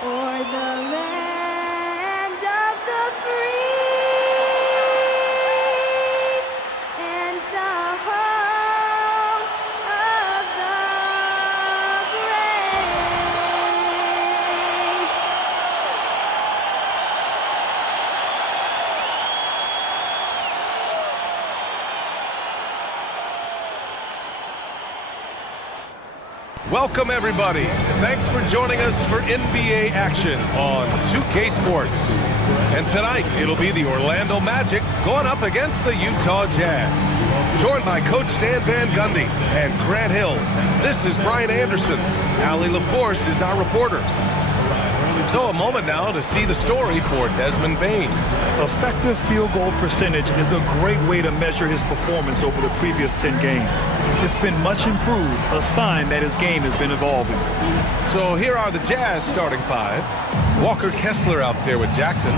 for the land of the free and the home of the brave. Welcome, everybody. Thanks for joining us for NBA action on 2K Sports. And tonight, it'll be the Orlando Magic going up against the Utah Jazz. Joined by Coach Stan Van Gundy and Grant Hill, this is Brian Anderson. Allie LaForce is our reporter. So a moment now to see the story for Desmond Bane. Effective field goal percentage is a great way to measure his performance over the previous 10 games. It's been much improved, a sign that his game has been evolving. So here are the Jazz starting five. Walker Kessler out there with Jackson.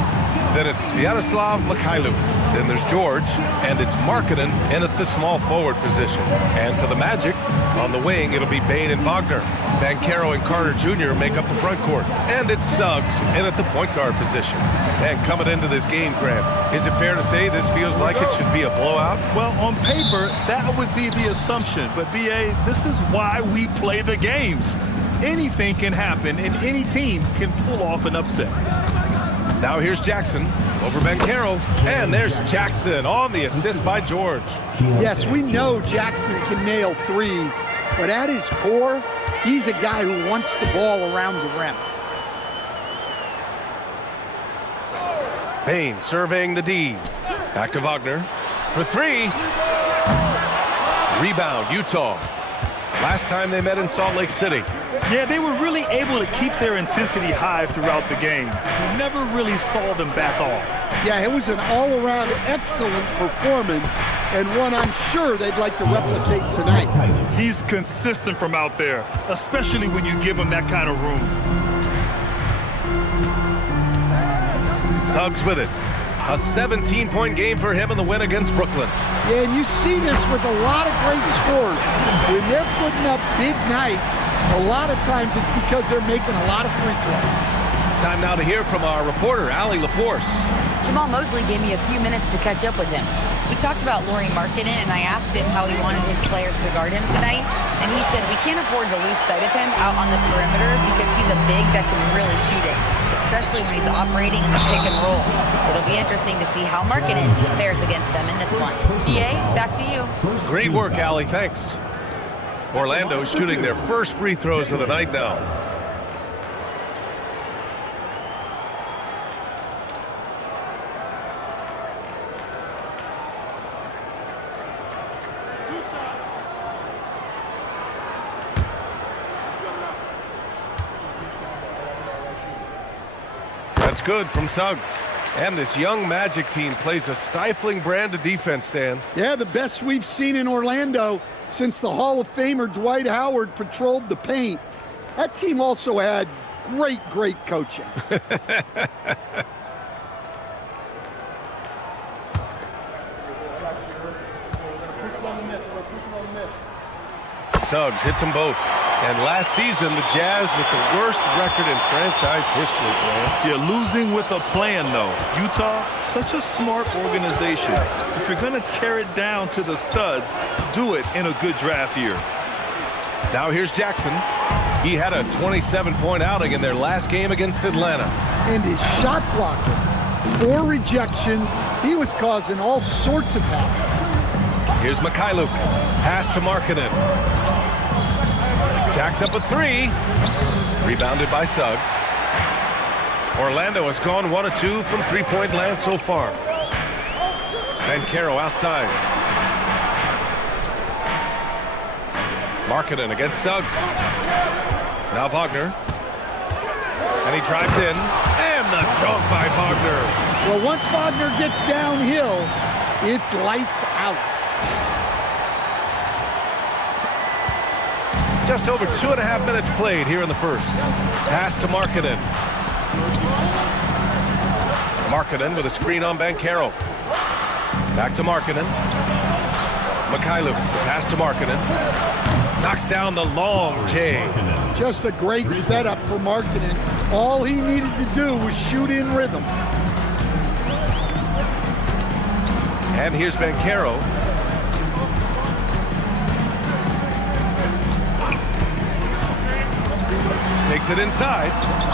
Then it's Sviatoslav Mikhailuk. Then there's George, and it's Markkanen in at the small forward position. And for the Magic, on the wing, it'll be Bane and Wagner. Banchero and Carter Jr. make up the front court. And it's Suggs in at the point guard position. And coming into this game, Grant, is it fair to say this feels like it should be a blowout? Well, on paper, that would be the assumption. But, B.A., this is why we play the games. Anything can happen, and any team can pull off an upset. Now here's Jackson over Banchero, and there's Jackson on the assist by George. Yes, we know Jackson can nail threes, but at his core, he's a guy who wants the ball around the rim. Bane surveying the D. Back to Wagner for three. Rebound, Utah. Last time they met in Salt Lake City. Yeah, they were really able to keep their intensity high throughout the game. We never really saw them back off. Yeah, it was an all-around excellent performance, and one I'm sure they'd like to replicate tonight. He's consistent from out there, especially when you give him that kind of room. Suggs with it. A 17-point game for him in the win against Brooklyn. Yeah, and you see this with a lot of great scores. When they're putting up big nights, a lot of times it's because they're making a lot of free throws. Time now to hear from our reporter, Allie LaForce. Jamal Mosley gave me a few minutes to catch up with him. We talked about Lauri Markkanen, and I asked him how he wanted his players to guard him tonight, and he said we can't afford to lose sight of him out on the perimeter because he's a big that can really shoot it, especially when he's operating in the pick and roll. It'll be interesting to see how Markkanen fares against them in this one. PA, back to you. Great work, Allie. Thanks. Orlando shooting their first free throws of the night now. That's good from Suggs. And this young Magic team plays a stifling brand of defense, Stan. Yeah, the best we've seen in Orlando since the Hall of Famer Dwight Howard patrolled the paint. That team also had great coaching. Suggs hits them both. And last season, the Jazz with the worst record in franchise history, man. You're losing with a plan, though. Utah, such a smart organization. If you're going to tear it down to the studs, do it in a good draft year. Now here's Jackson. He had a 27-point outing in their last game against Atlanta. And his shot blocking, 4 rejections, he was causing all sorts of havoc. Here's Mikhailuk. Pass to Markkanen. Jacks up a 3. Rebounded by Suggs. Orlando has gone 1 of 2 from three-point land so far. Banchero outside. Markkanen against Suggs. Now Wagner. And he drives in. And the dunk by Wagner. Well, once Wagner gets downhill, it's lights out. Just over 2.5 minutes played here in the first. Pass to Markkanen. Markkanen with a screen on Banchero. Back to Markkanen. Mikhailuk, pass to Markkanen. Knocks down the long J. Just a great setup for Markkanen. All he needed to do was shoot in rhythm. And here's Banchero. Takes it inside.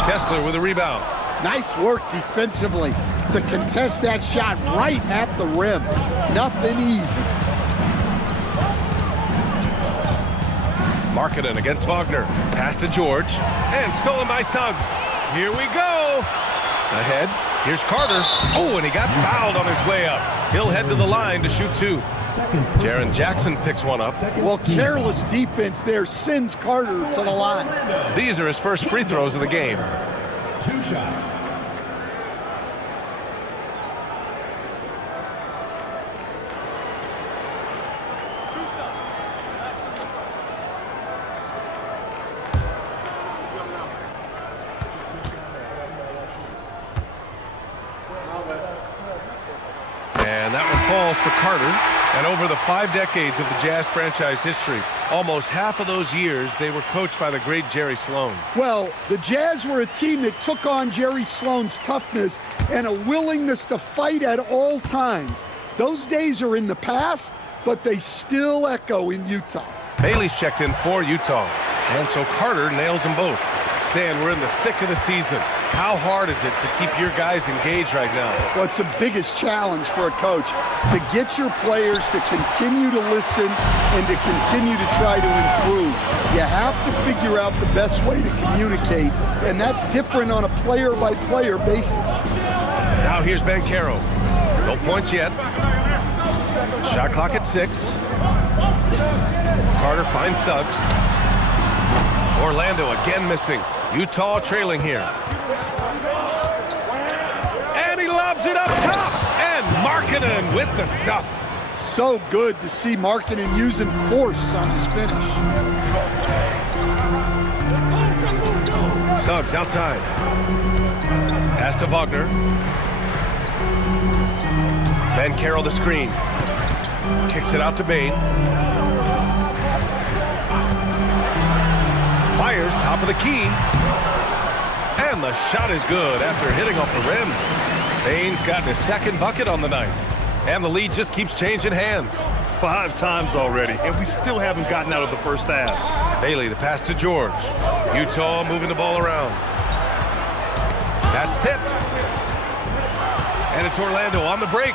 Kessler with a rebound. Nice work defensively to contest that shot right at the rim. Nothing easy. Markkanen against Wagner. Pass to George. And stolen by Suggs. Here we go. Ahead. Here's Carter. Oh, and he got fouled on his way up. He'll head to the line to shoot two. Jaren Jackson picks one up. Well, careless defense there sends Carter to the line. These are his first free throws of the game. 2 shots. And that one falls for Carter. And over the 5 decades of the Jazz franchise history, almost half of those years, they were coached by the great Jerry Sloan. Well, the Jazz were a team that took on Jerry Sloan's toughness and a willingness to fight at all times. Those days are in the past, but they still echo in Utah. Bailey's checked in for Utah. And so Carter nails them both. Stan, we're in the thick of the season. How hard is it to keep your guys engaged right now? Well, it's the biggest challenge for a coach, to get your players to continue to listen and to continue to try to improve. You have to figure out the best way to communicate, and that's different on a player-by-player basis. Now here's Banchero. No points yet. Shot clock at 6. Carter finds Suggs. Orlando again missing. Utah trailing here. And he lobs it up top. And Markkanen with the stuff. So good to see Markkanen using force on his finish. Suggs outside. Pass to Wagner. Banchero the screen. Kicks it out to Bane. Fires top of the key. And the shot is good after hitting off the rim. Bane's gotten his second bucket on the night. And the lead just keeps changing hands. 5 times already, and we still haven't gotten out of the first half. Bailey, the pass to George. Utah moving the ball around. That's tipped. And it's Orlando on the break.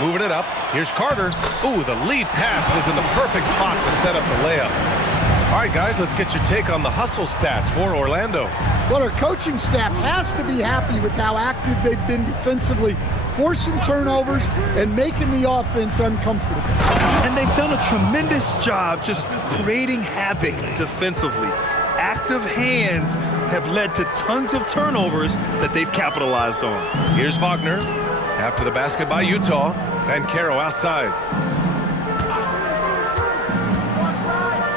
Moving it up. Here's Carter. Ooh, the lead pass was in the perfect spot to set up the layup. All right, guys, let's get your take on the hustle stats for Orlando. Well, our coaching staff has to be happy with how active they've been defensively, forcing turnovers and making the offense uncomfortable. And they've done a tremendous job just creating havoc defensively. Active hands have led to tons of turnovers that they've capitalized on. Here's Wagner. After the basket by Utah. Banchero outside.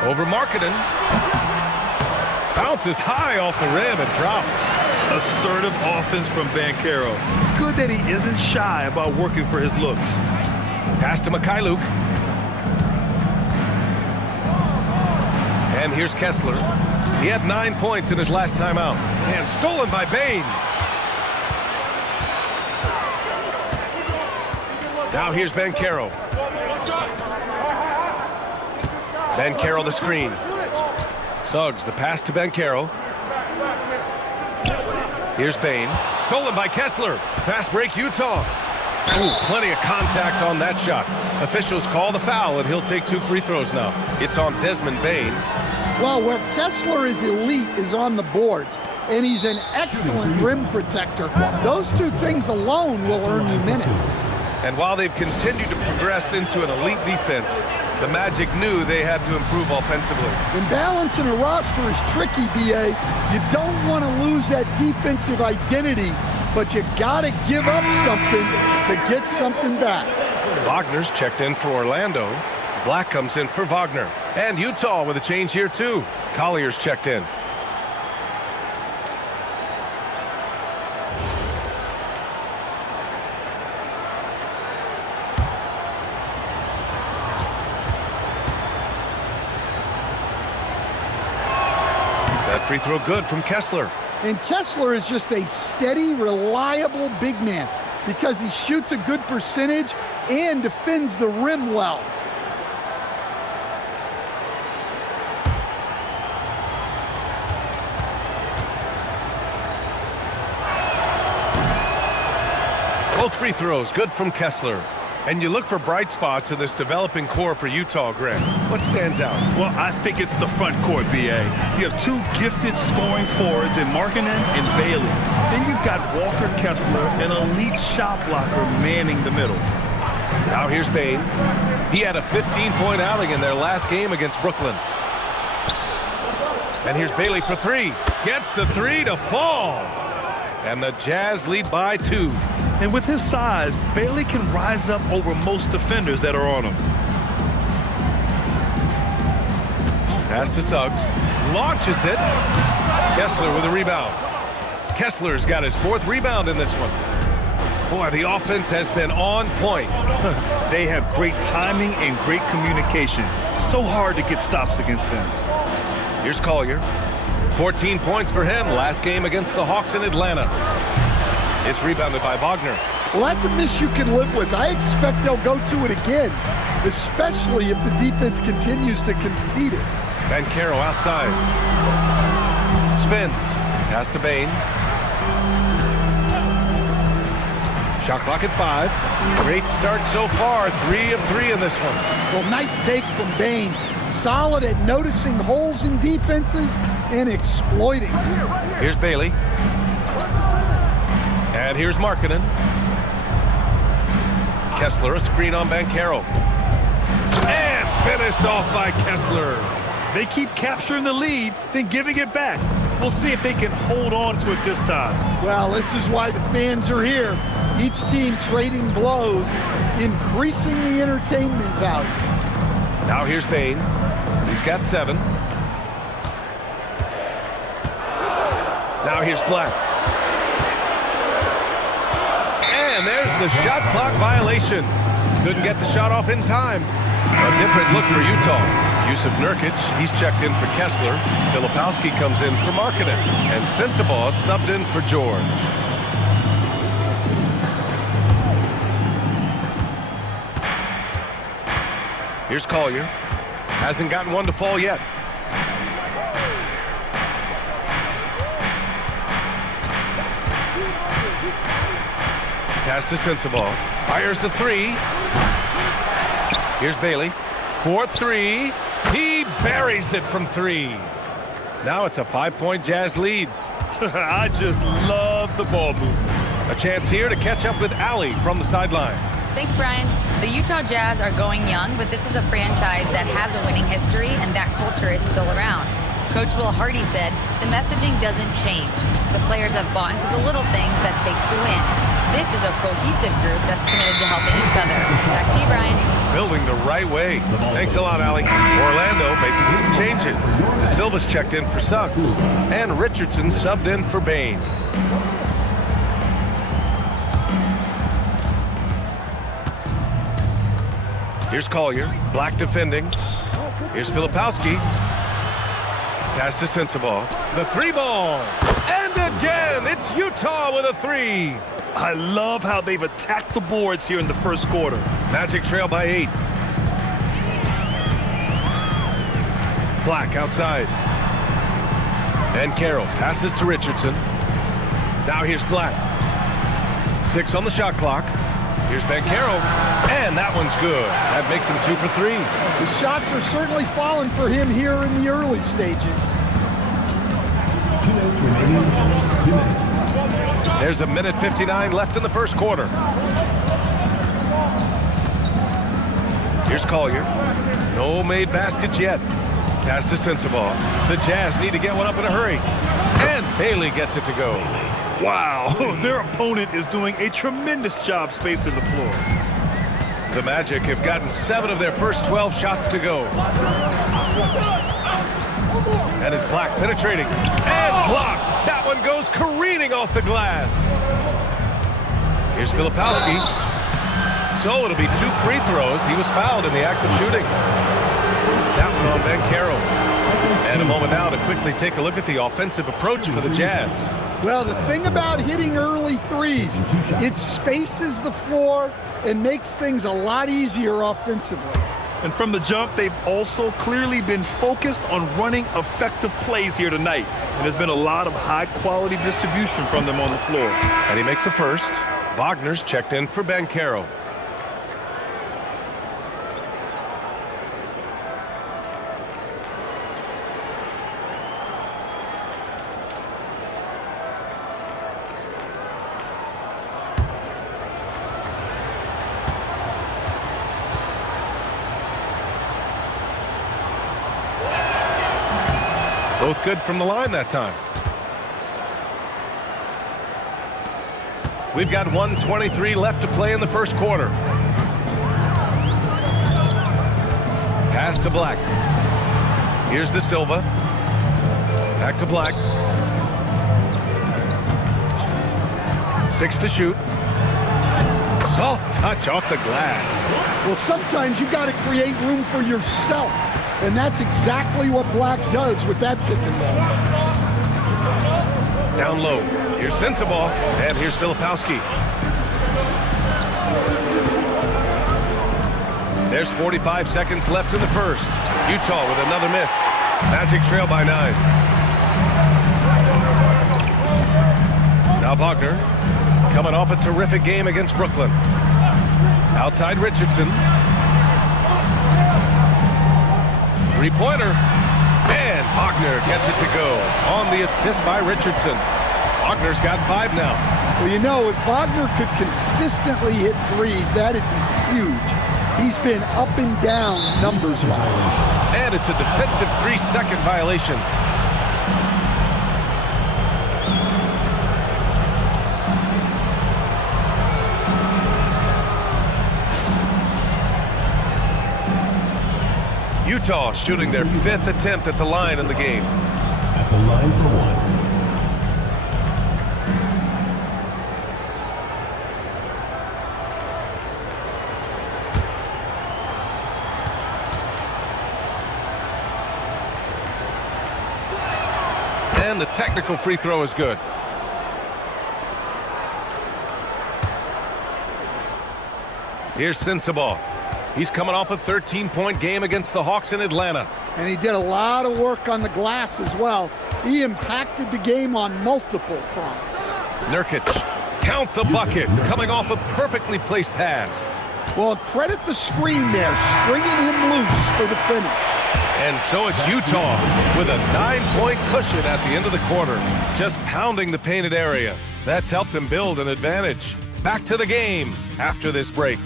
Over Markkanen. Bounces high off the rim and drops. Assertive offense from Banchero. It's good that he isn't shy about working for his looks. Pass to Mikhailuk. And here's Kessler. He had 9 points in his last time out. And stolen by Bane. Now here's Banchero. Banchero the screen. Suggs the pass to Banchero. Here's Bane. Stolen by Kessler. Fast break Utah. Ooh, plenty of contact on that shot. Officials call the foul, and he'll take 2 free throws now. It's on Desmond Bane. Well, where Kessler is elite is on the boards, and he's an excellent rim protector. Those 2 things alone will earn you minutes. And while they've continued to progress into an elite defense, the Magic knew they had to improve offensively. And balancing a roster is tricky, B.A. You don't want to lose that defensive identity, but you got to give up something to get something back. Wagner's checked in for Orlando. Black comes in for Wagner. And Utah with a change here, too. Collier's checked in. free throw good from Kessler. And Kessler is just a steady, reliable big man because he shoots a good percentage and defends the rim well. Both free throws good from Kessler. And you look for bright spots in this developing core for Utah, Greg. What stands out? Well, I think it's the front court, B.A. You have two gifted scoring forwards in Markkanen and Bailey. Then you've got Walker Kessler, an elite shot blocker, manning the middle. Now here's Bain. He had a 15-point outing in their last game against Brooklyn. And here's Bailey for three. Gets the three to fall. And the Jazz lead by 2. And with his size, Bailey can rise up over most defenders that are on him. Pass to Suggs. Launches it. Kessler with a rebound. Kessler's got his 4th rebound in this one. Boy, the offense has been on point. They have great timing and great communication. So hard to get stops against them. Here's Collier. 14 points for him last game against the Hawks in Atlanta. It's rebounded by Wagner. Well, that's a miss you can live with. I expect they'll go to it again, especially if the defense continues to concede it. Banchero outside. Spins. Pass to Bain. Shot clock at 5. Great start so far. 3 of 3 in this one. Well, nice take from Bain. Solid at noticing holes in defenses and exploiting. Here's Bailey. And here's Markkanen. Kessler, a screen on Banchero. And finished off by Kessler. They keep capturing the lead, then giving it back. We'll see if they can hold on to it this time. Well, this is why the fans are here. Each team trading blows, increasing the entertainment value. Now here's Bain. He's got 7. Now here's Black. And there's the shot clock violation. Couldn't get the shot off in time. A different look for Utah. Yusuf Nurkic, he's checked in for Kessler. Filipowski comes in for Markkanen. And Sensabaugh subbed in for George. Here's Collier. Hasn't gotten one to fall yet. Pass to Sensabaugh. Fires the 3. Here's Bailey. 4-3. He buries it from 3. Now it's a 5-point Jazz lead. I just love the ball movement. A chance here to catch up with Allie from the sideline. Thanks, Brian. The Utah Jazz are going young, but this is a franchise that has a winning history, and that culture is still around. Coach Will Hardy said, the messaging doesn't change. The players have bought into the little things that takes to win. This is a cohesive group that's committed to helping each other. Back to you, Brian. Building the right way. Thanks a lot, Allie. Orlando making some changes. De Silva's checked in for Suggs. And Richardson subbed in for Bain. Here's Collier. Black defending. Here's Filipowski. Pass to Sensabaugh. The 3 ball. And again, it's Utah with a 3. I love how they've attacked the boards here in the first quarter. Magic trail by 8. Black outside. And Carroll passes to Richardson. Now here's Black. 6 on the shot clock. Here's Banchero. And that one's good. That makes him 2 for 3. The shots are certainly falling for him here in the early stages. 2 minutes remaining. 2 minutes. There's a minute 59 left in the first quarter. Here's Collier. No made baskets yet. Pass to Sensabaugh. The Jazz need to get one up in a hurry. And Bailey gets it to go. Wow, their opponent is doing a tremendous job spacing the floor. The Magic have gotten 7 of their first 12 shots to go. And it's Black penetrating. And blocked. That one goes careening off the glass. Here's Filipowski. So it'll be 2 free throws. He was fouled in the act of shooting. That one on Banchero. And a moment now to quickly take a look at the offensive approach for the Jazz. Well, the thing about hitting early threes, it spaces the floor and makes things a lot easier offensively. And from the jump, they've also clearly been focused on running effective plays here tonight. And there's been a lot of high-quality distribution from them on the floor. And he makes the first. Wagner's checked in for Banchero. Both good from the line that time. We've got 1:23 left to play in the first quarter. Pass to Black. Here's De Silva. Back to Black. 6 to shoot. Soft touch off the glass. Well, sometimes you got to create room for yourself. And that's exactly what Black does with that pick and roll. Down low. Here's Sensabaugh. And here's Filipowski. There's 45 seconds left in the first. Utah with another miss. Magic trail by 9. Now Wagner coming off a terrific game against Brooklyn. Outside Richardson. Three-pointer. And Wagner gets it to go on the assist by Richardson. Wagner's got 5 now. Well, you know, if Wagner could consistently hit threes, that'd be huge. He's been up and down numbers-wise. And it's a defensive 3-second violation. Utah shooting their 5th attempt at the line in the game. At the line for 1. And the technical free throw is good. Here's Sensabaugh. He's coming off a 13-point game against the Hawks in Atlanta. And he did a lot of work on the glass as well. He impacted the game on multiple fronts. Nurkic, count the bucket, coming off a perfectly placed pass. Well, credit the screen there, springing him loose for the finish. And so it's Utah with a 9-point cushion at the end of the quarter, just pounding the painted area. That's helped them build an advantage. Back to the game after this break.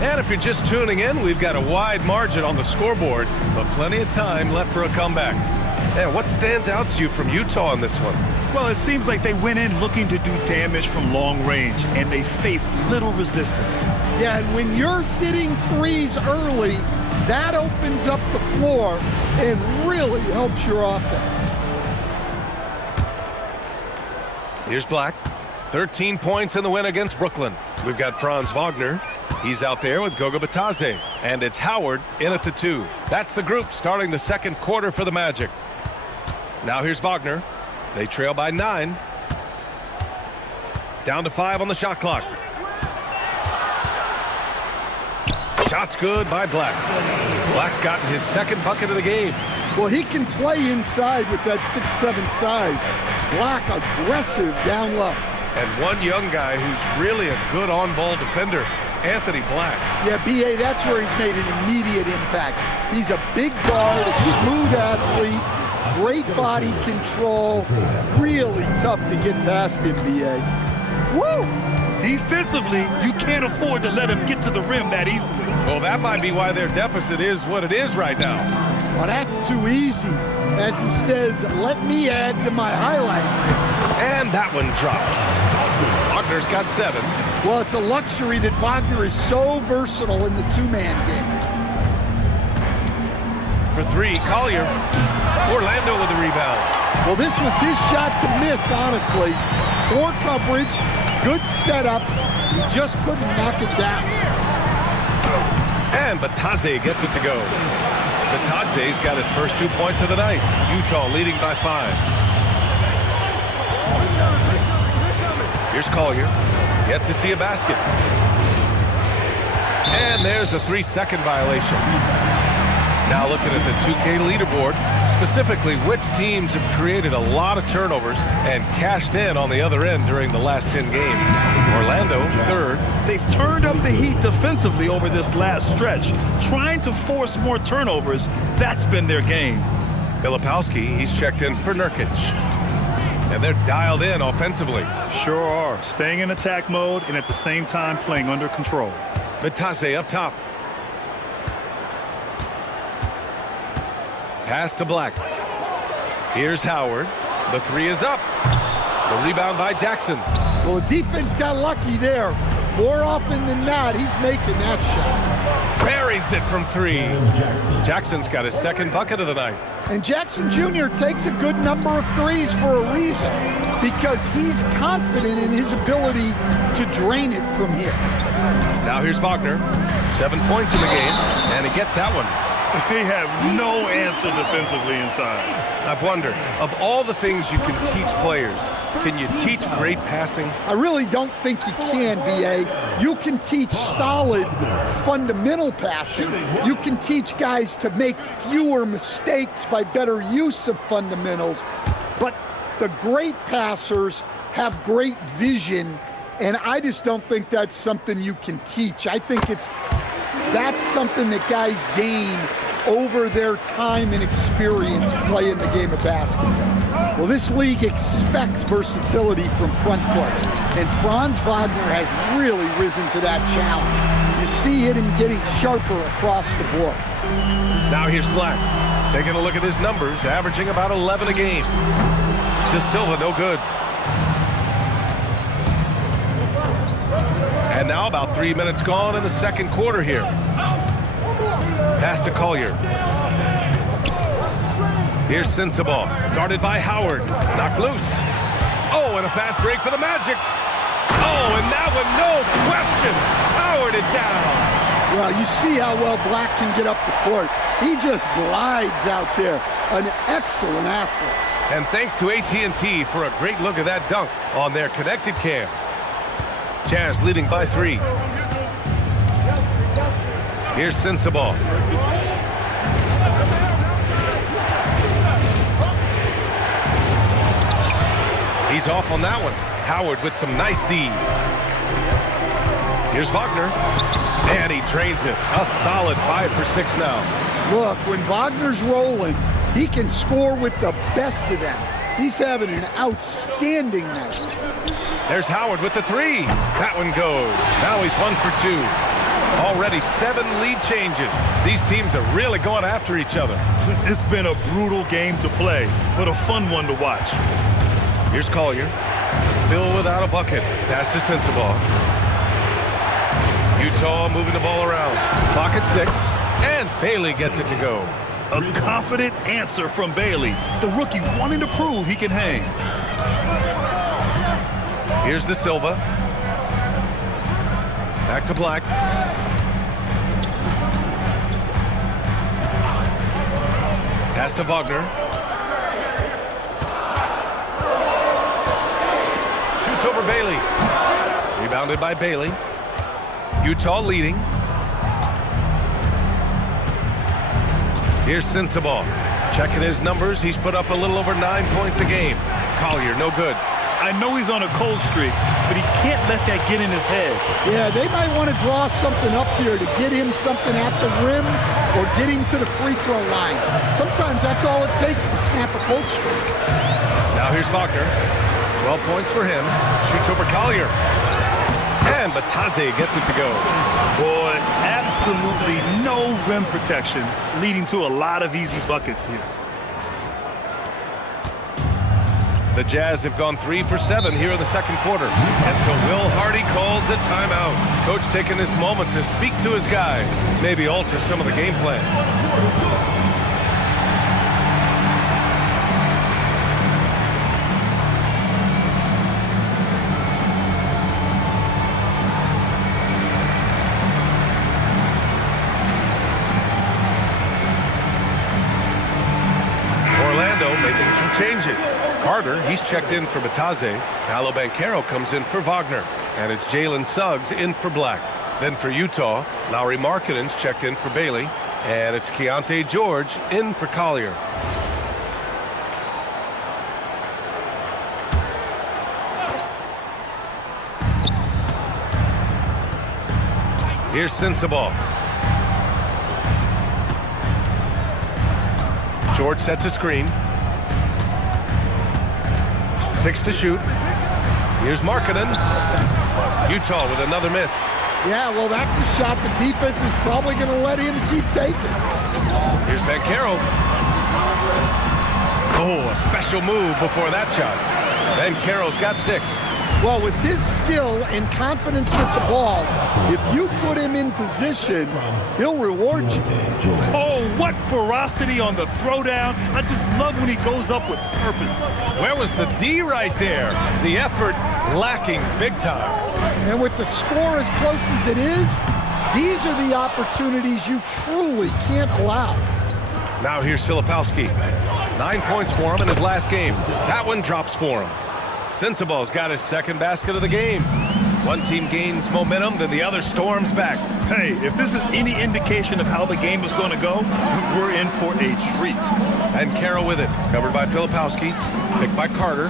And if you're just tuning in, we've got a wide margin on the scoreboard, but plenty of time left for a comeback. And what stands out to you from Utah in this one? Well, it seems like they went in looking to do damage from long range, and they faced little resistance. Yeah, and when you're hitting threes early, that opens up the floor and really helps your offense. Here's Black. 13 points in the win against Brooklyn. We've got Franz Wagner. He's out there with Goga Bitadze. And it's Howard in at the 2. That's the group starting the second quarter for the Magic. Now here's Wagner. They trail by 9. Down to 5 on the shot clock. Shot's good by Black. Black's gotten his second bucket of the game. Well, he can play inside with that 6'7" size. Black aggressive down low. And one young guy who's really a good on-ball defender, Anthony Black. Yeah, B.A., that's where he's made an immediate impact. He's a big guard, a smooth athlete, great body control, really tough to get past him, B.A. Woo! Defensively, you can't afford to let him get to the rim that easily. Well, that might be why their deficit is what it is right now. Well, that's too easy. As he says, let me add to my highlight. And that one drops. Wagner's got 7. Well, it's a luxury that Wagner is so versatile in the two-man game. For three, Collier. Orlando with the rebound. Well, this was his shot to miss, honestly. Poor coverage, good setup. He just couldn't knock it down. And Batadze gets it to go. Batadze's got his first 2 points of the night. Utah leading by 5. Here's Collier. Yet to see a basket. And there's a 3-second violation. Now looking at the 2K leaderboard, specifically which teams have created a lot of turnovers and cashed in on the other end during the last 10 games. Orlando, third. They've turned up the heat defensively over this last stretch, trying to force more turnovers. That's been their game. Filipowski, he's checked in for Nurkic. And they're dialed in offensively. Sure are, staying in attack mode and at the same time playing under control. Batadze up top. Pass to Black. Here's Howard. The three is up. The rebound by Jackson. Well, the defense got lucky there. More often than not, he's making that shot. Buries it from three. Jackson's got his second bucket of the night. And Jackson Jr. takes a good number of threes for a reason, because he's confident in his ability to drain it from here. Now here's Wagner. 7 points in the game, and he gets that one. They have no answer defensively inside. I've wondered, of all the things you can teach players, can you teach great passing? I really don't think you can, B.A. You can teach solid, fundamental passing. You can teach guys to make fewer mistakes by better use of fundamentals. But the great passers have great vision, and I just don't think that's something you can teach. I think that's something that guys gain over their time and experience playing the game of basketball. Well, this league expects versatility from front court, and Franz Wagner has really risen to that challenge. You see him getting sharper across the board. Now here's Black, taking a look at his numbers, averaging about 11 a game. De Silva, no good. And now about 3 minutes gone in the second quarter here. Pass to Collier. Here's Sensabaugh, guarded by Howard. Knocked loose. Oh, and a fast break for the Magic. Oh, and that one, no question. Howard it down. Well, you see how well Black can get up the court. He just glides out there. An excellent athlete. And thanks to AT&T for a great look at that dunk on their connected cam. Jazz leading by 3. Here's Sensabaugh. He's off on that one. Howard with some nice D. Here's Wagner. And he drains it. A solid 5 for 6 now. Look, when Wagner's rolling, he can score with the best of them. He's having an outstanding night. There's Howard with the 3. That one goes. Now he's 1 for 2. Already 7 lead changes. These teams are really going after each other. It's been a brutal game to play, but a fun one to watch. Here's Collier. Still without a bucket. Pass to Sensabaugh. Utah moving the ball around. Clock at 6. And Bailey gets it to go. A confident answer from Bailey. The rookie wanting to prove he can hang. Here's De Silva. Back to Black. Pass to Wagner. Shoots over Bailey. Rebounded by Bailey. Utah leading. Here's Sensabaugh. Checking his numbers. He's put up a little over 9 points a game. Collier, no good. I know he's on a cold streak, but he can't let that get in his head. Yeah, they might want to draw something up here to get him something at the rim or get him to the free throw line. Sometimes that's all it takes to snap a cold streak. Now here's Wagner. 12 points for him. Shoots over Collier. And Batadze gets it to go. Boy, absolutely no rim protection, leading to a lot of easy buckets here. The Jazz have gone 3 for 7 here in the second quarter. And so Will Hardy calls the timeout. Coach taking this moment to speak to his guys, maybe alter some of the game plan. Orlando making some changes. Carter, he's checked in for Bataze. Paolo Banchero comes in for Wagner. And it's Jalen Suggs in for Black. Then for Utah, Lauri Markkanen's checked in for Bailey. And it's Keontae George in for Collier. Here's Sensabaugh. George sets a screen. 6 to shoot. Here's Markkanen. Utah with another miss. Yeah, well, that's a shot the defense is probably going to let him keep taking. Here's Banchero. Oh, a special move before that shot. Banchero's got 6. Well, with his skill and confidence with the ball, if you put him in position, he'll reward you. Oh, what ferocity on the throwdown. I just love when he goes up with purpose. Where was the D right there? The effort lacking big time. And with the score as close as it is, these are the opportunities you truly can't allow. Now here's Filipowski. 9 points for him in his last game. That one drops for him. Sensabaugh's got his second basket of the game. One team gains momentum, then the other storms back. Hey, if this is any indication of how the game is going to go, we're in for a treat. And Banchero with it, covered by Filipowski, picked by Carter.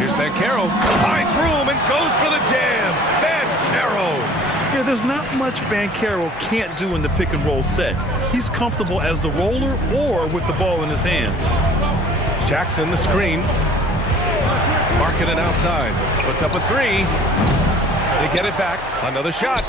Here's Banchero, finds room and goes for the jam. Banchero. Yeah, there's not much Banchero can't do in the pick and roll set. He's comfortable as the roller or with the ball in his hands. Jackson, the screen. Markkanen outside, puts up a 3. They get it back, another shot.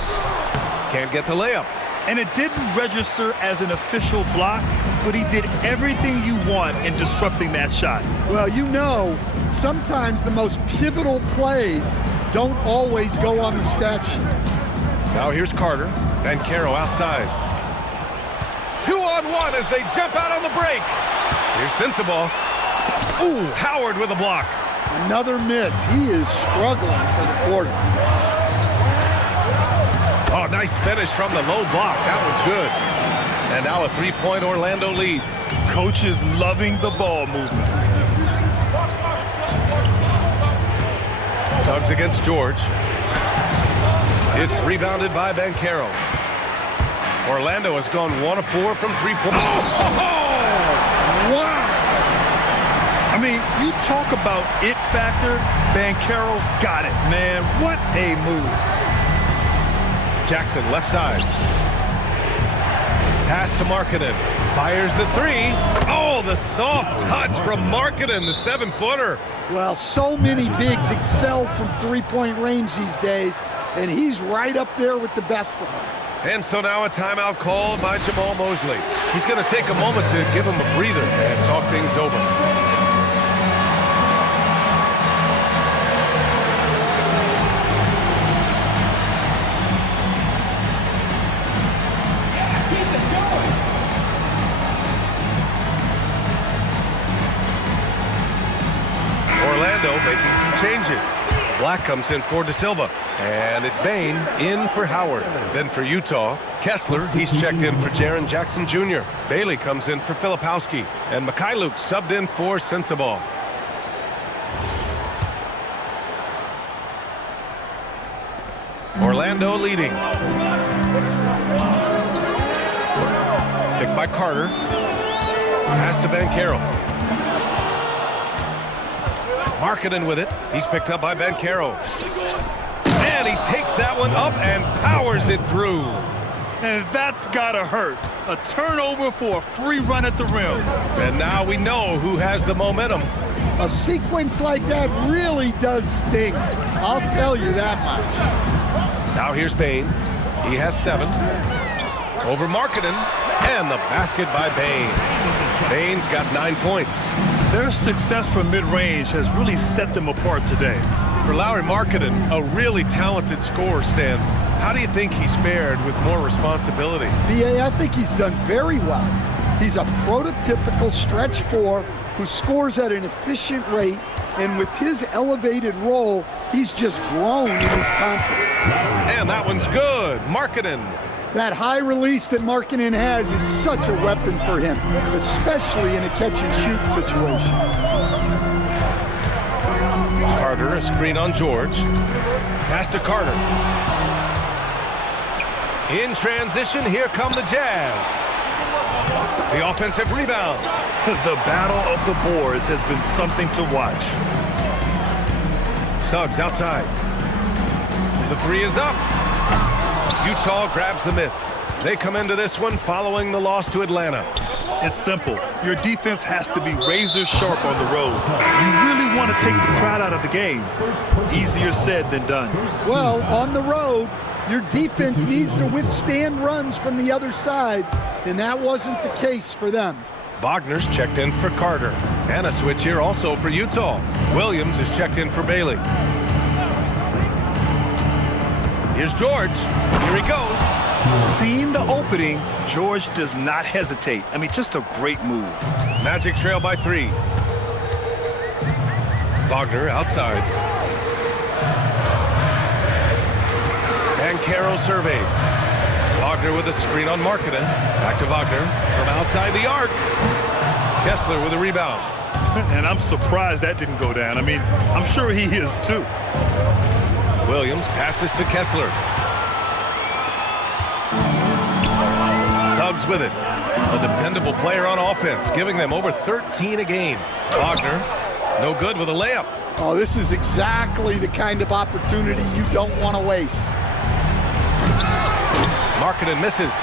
Can't get the layup. And it didn't register as an official block, but he did everything you want in disrupting that shot. Well, you know, sometimes the most pivotal plays don't always go on the stat sheet. Now here's Carter, Banchero outside. 2-on-1 as they jump out on the break. Here's Sensabaugh. Ooh, Howard with a block. Another miss. He is struggling for the quarter. Oh, nice finish from the low block. That was good. And now a 3-point Orlando lead. Coach is loving the ball movement. Suggs against George. It's rebounded by Banchero. Orlando has gone 1 of 4 from 3-point. Wow! I mean, you talk about it factor, Banchero's got it, man. What a move. Jackson, left side. Pass to Markkanen. Fires the 3. Oh, the soft touch from Markkanen, the 7-footer. Well, so many bigs excel from three-point range these days, and he's right up there with the best of them. And so now a timeout called by Jamal Mosley. He's going to take a moment to give him a breather and talk things over. Orlando making some changes. Black comes in for De Silva, and it's Bain in for Howard. Then for Utah, Kessler, he's checked in for Jaren Jackson Jr. Bailey comes in for Filipowski, and Mikhailuk subbed in for Sensabaugh. Orlando leading. Picked by Carter. Pass to Banchero. Markkanen with it. He's picked up by Banchero. And he takes that one up and powers it through. And that's gotta hurt. A turnover for a free run at the rim. And now we know who has the momentum. A sequence like that really does sting. I'll tell you that much. Now here's Bain. He has 7. Over Markkanen. And the basket by Bain. Bain's got 9 points. Their success from mid-range has really set them apart today. For Lauri Markkanen, a really talented scorer, Stan. How do you think he's fared with more responsibility? BA, I think he's done very well. He's a prototypical stretch four who scores at an efficient rate, and with his elevated role, he's just grown in his confidence. And that one's good. Markkanen. That high release that Markkanen has is such a weapon for him, especially in a catch-and-shoot situation. Carter, a screen on George. Pass to Carter. In transition, here come the Jazz. The offensive rebound. The battle of the boards has been something to watch. Suggs outside. The three is up. Utah grabs the miss. They come into this one following the loss to Atlanta. It's simple. Your defense has to be razor sharp on the road. You really want to take the crowd out of the game. Easier said than done. Well, on the road, your defense needs to withstand runs from the other side, and that wasn't the case for them. Wagner's checked in for Carter. And a switch here also for Utah. Williams is checked in for Bailey. Here's George. Here he goes. Seeing the opening, George does not hesitate. I mean, just a great move. Magic trail by 3. Wagner outside. And Caro surveys. Wagner with a screen on Markkanen. Back to Wagner from outside the arc. Kessler with a rebound. And I'm surprised that didn't go down. I mean, I'm sure he is too. Williams passes to Kessler. Suggs with it. A dependable player on offense, giving them over 13 a game. Wagner, no good with a layup. Oh, this is exactly the kind of opportunity you don't want to waste. Markkanen misses.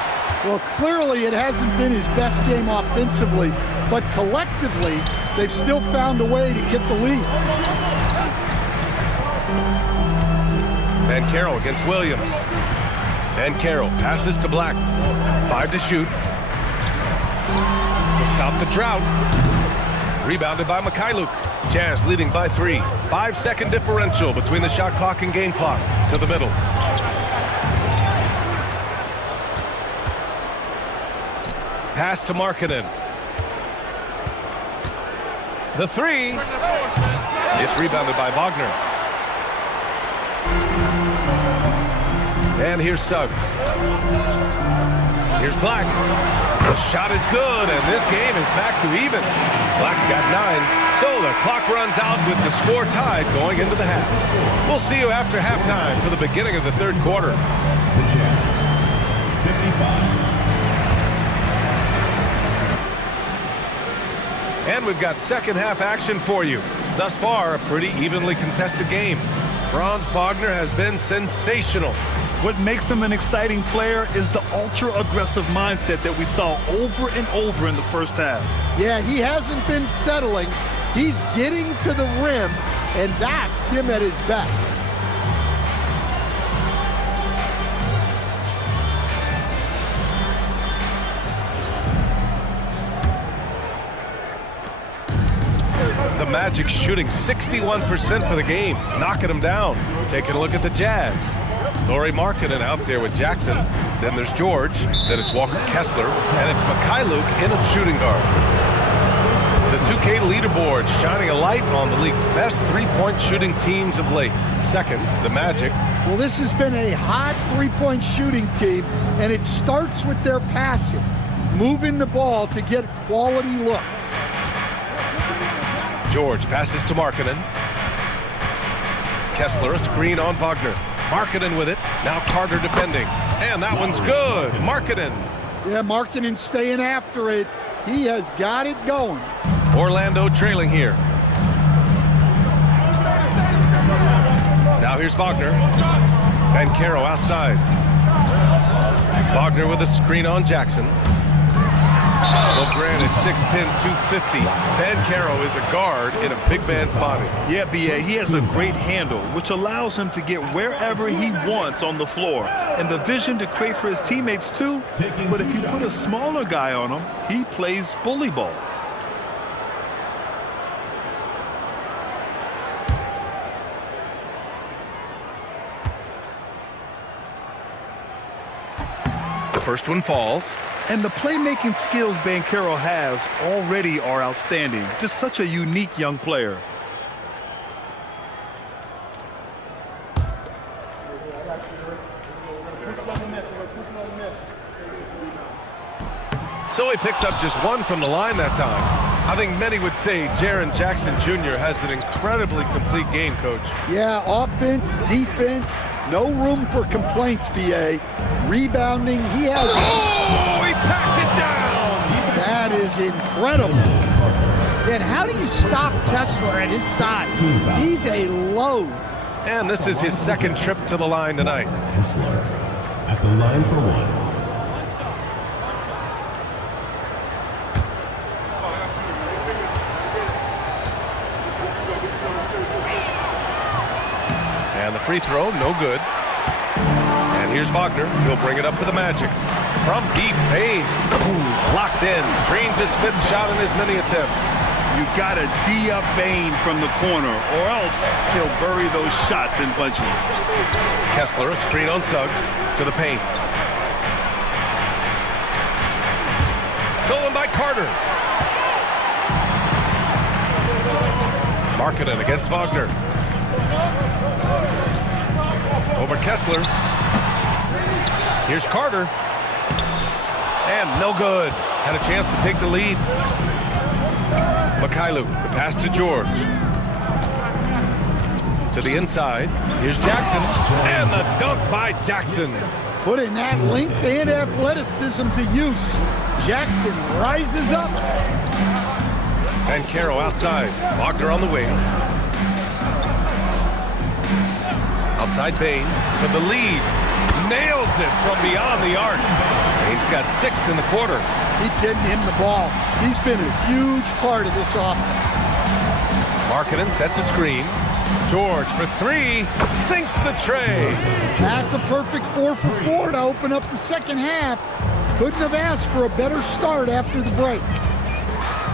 Well, clearly it hasn't been his best game offensively, but collectively, they've still found a way to get the lead. Van Caro against Williams. Van Caro passes to Black. 5 to shoot. To stop the drought. Rebounded by Mikhailuk. Jazz leading by 3. 5-second differential between the shot clock and game clock. To the middle. Pass to Markkanen. The 3. It's rebounded by Wagner. And here's Suggs. Here's Black. The shot is good, and this game is back to even. Black's got 9, so the clock runs out with the score tied going into the half. We'll see you after halftime for the beginning of the third quarter. The Jazz, 55. And we've got second half action for you. Thus far, a pretty evenly contested game. Franz Wagner has been sensational. What makes him an exciting player is the ultra-aggressive mindset that we saw over and over in the first half. Yeah, he hasn't been settling. He's getting to the rim, and that's him at his best. The Magic shooting 61% for the game, knocking them down. Taking a look at the Jazz. Lauri Markkanen out there with Jackson. Then there's George. Then it's Walker Kessler. And it's Mikhailuk in a shooting guard. The 2K leaderboard shining a light on the league's best three-point shooting teams of late. Second, the Magic. Well, this has been a hot three-point shooting team, and it starts with their passing, moving the ball to get quality looks. George passes to Markkanen. Kessler, a screen on Wagner. Markkanen with it. Now Carter defending. And that one's good. Markkanen. Yeah, Markkanen staying after it. He has got it going. Orlando trailing here. Now here's Wagner. And Caro outside. Wagner with a screen on Jackson. Well, granted, 6'10", 250. Bancaro is a guard in a big man's body. Yeah, B.A., he has a great handle, which allows him to get wherever he wants on the floor. And the vision to create for his teammates, too. But if you put a smaller guy on him, he plays bully ball. The first one falls. And the playmaking skills Bancaro has already are outstanding. Just such a unique young player. So he picks up just one from the line that time. I think many would say Jaren Jackson Jr. has an incredibly complete game, Coach. Yeah, offense, defense, no room for complaints, B.A. Rebounding, he has... Oh, he packs it down! That is incredible. And how do you stop Kessler at his size? He's a load. And this is his second trip to the line tonight. Kessler at the line for one. And the free throw, no good. And here's Wagner. He'll bring it up for the Magic. From deep, Payne. Ooh, locked in. Drains his fifth shot in as many attempts. You got to D up Bain from the corner, or else he'll bury those shots in bunches. Kessler, a screen on Suggs, to the paint. Stolen by Carter. Markkanen against Wagner. Over Kessler. Here's Carter. And no good. Had a chance to take the lead. Mikhailuk, the pass to George. To the inside. Here's Jackson. And the dunk by Jackson. Putting that length and athleticism to use. Jackson rises up. Bancaro outside. Wagner on the wing. Outside Payne for the lead. Nails it from beyond the arc. Payne's got 6 in the quarter. Keep getting him the ball. He's been a huge part of this offense. Markkanen sets a screen. George for 3. Sinks the tray. That's a perfect 4 for 4 to open up the second half. Couldn't have asked for a better start after the break.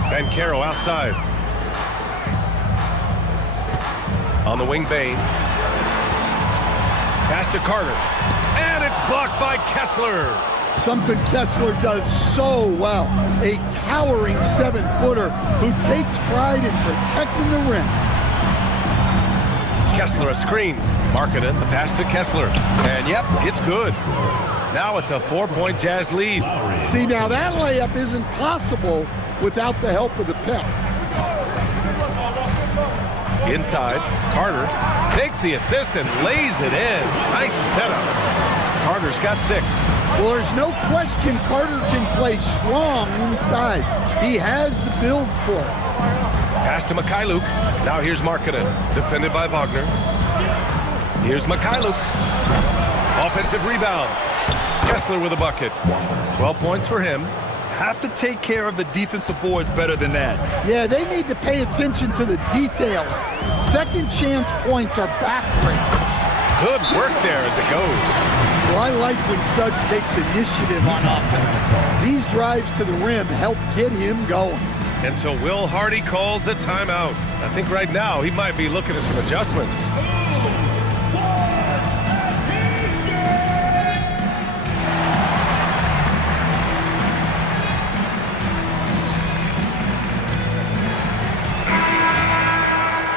Bancaro outside. On the wing, Bain. Pass to Carter. And it's blocked by Kessler. Something Kessler does so well. A towering 7-footer who takes pride in protecting the rim. Kessler a screen. Markkanen, the pass to Kessler. And yep, it's good. Now it's a 4-point Jazz lead. See, now that layup isn't possible without the help of the pick. Inside, Carter takes the assist and lays it in. Nice setup. Carter's got 6. Well, there's no question Carter can play strong inside. He has the build for it. Pass to Mikhailuk. Now here's Markkanen, defended by Wagner. Here's Mikhailuk. Offensive rebound. Kessler with a bucket. 12 points for him. Have to take care of the defensive boards better than that. Yeah, they need to pay attention to the details. Second chance points are backbreakers. Good work there as it goes. Well, I like when Suggs takes initiative on offense. These drives to the rim help get him going. Until Will Hardy calls the timeout. I think right now he might be looking at some adjustments.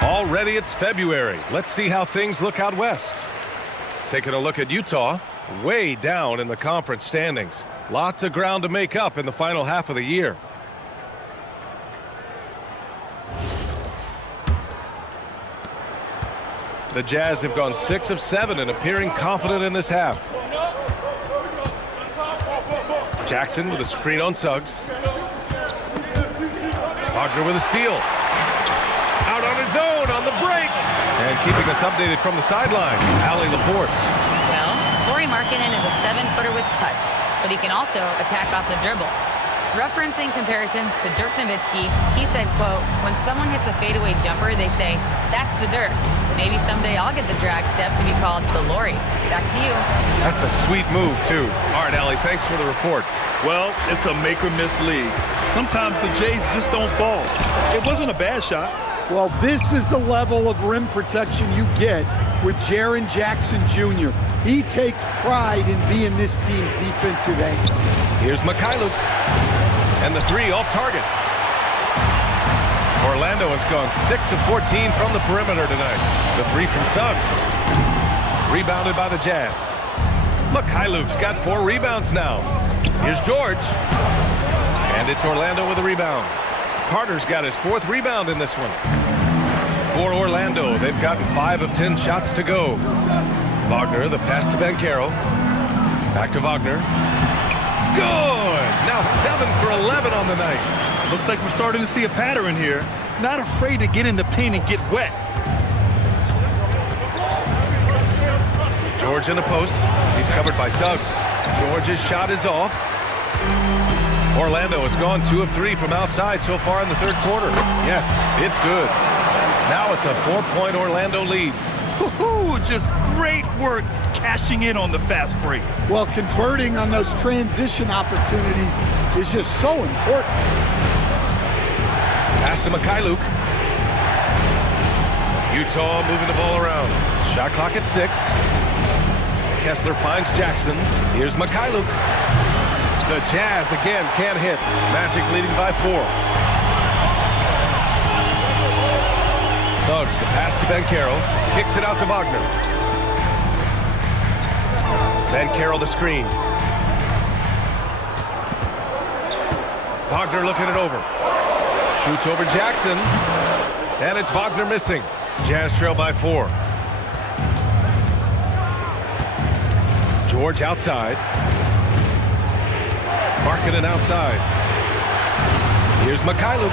Already it's February. Let's see how things look out west. Taking a look at Utah, way down in the conference standings. Lots of ground to make up in the final half of the year. The Jazz have gone 6 of 7 and appearing confident in this half. Jackson with a screen on Suggs. Wagner with a steal. Out on his own on the break. And keeping us updated from the sideline, Allie LaForce. Well, Markkanen is a 7-footer with touch, but he can also attack off the dribble. Referencing comparisons to Dirk Nowitzki, he said, quote, "When someone hits a fadeaway jumper, they say, 'That's the Dirk.' Maybe someday I'll get the drag step to be called the Lori." Back to you. That's a sweet move, too. All right, Allie, thanks for the report. Well, it's a make-or-miss league. Sometimes the Jays just don't fall. It wasn't a bad shot. Well, this is the level of rim protection you get with Jaren Jackson Jr. He takes pride in being this team's defensive anchor. Here's Mikhailuk. And the three off target. Orlando has gone 6 of 14 from the perimeter tonight. The three from Suggs. Rebounded by the Jazz. Mikhailuk's got 4 rebounds now. Here's George. And it's Orlando with a rebound. Carter's got his 4th rebound in this one. For Orlando, they've gotten 5 of 10 shots to go. Wagner, the pass to Banchero. Back to Wagner. Good! Now 7 for 11 on the night. Looks like we're starting to see a pattern here. Not afraid to get in the paint and get wet. George in the post. He's covered by Suggs. George's shot is off. Orlando has gone 2 of 3 from outside so far in the 3rd quarter. Yes, it's good. Now it's a 4-point Orlando lead. Woo-hoo, just great work cashing in on the fast break. Well, converting on those transition opportunities is just so important. Pass to Mikhailuk. Utah moving the ball around. Shot clock at 6. Kessler finds Jackson. Here's Mikhailuk. The Jazz again can't hit. Magic leading by 4. Suggs, the pass to Banchero. Kicks it out to Wagner. Banchero the screen. Wagner looking it over. Shoots over Jackson. And it's Wagner missing. Jazz trail by 4. George outside. Markkanen outside. Here's Mikhailuk.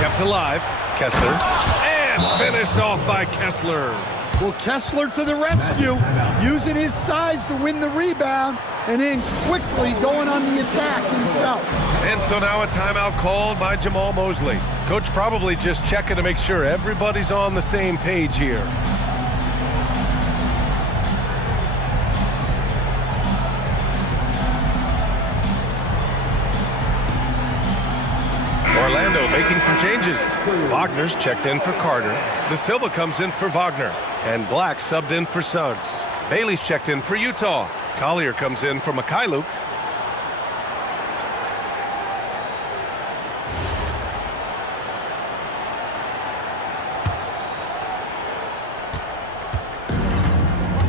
Kept alive. Kessler. And finished off by Kessler. Well, Kessler to the rescue, using his size to win the rebound, and then quickly going on the attack himself. And so now a timeout called by Jamal Mosley. Coach probably just checking to make sure everybody's on the same page here. Orlando making some changes. Wagner's checked in for Carter. De Silva comes in for Wagner. And Black subbed in for Suggs. Bailey's checked in for Utah. Collier comes in for Mikhailuk.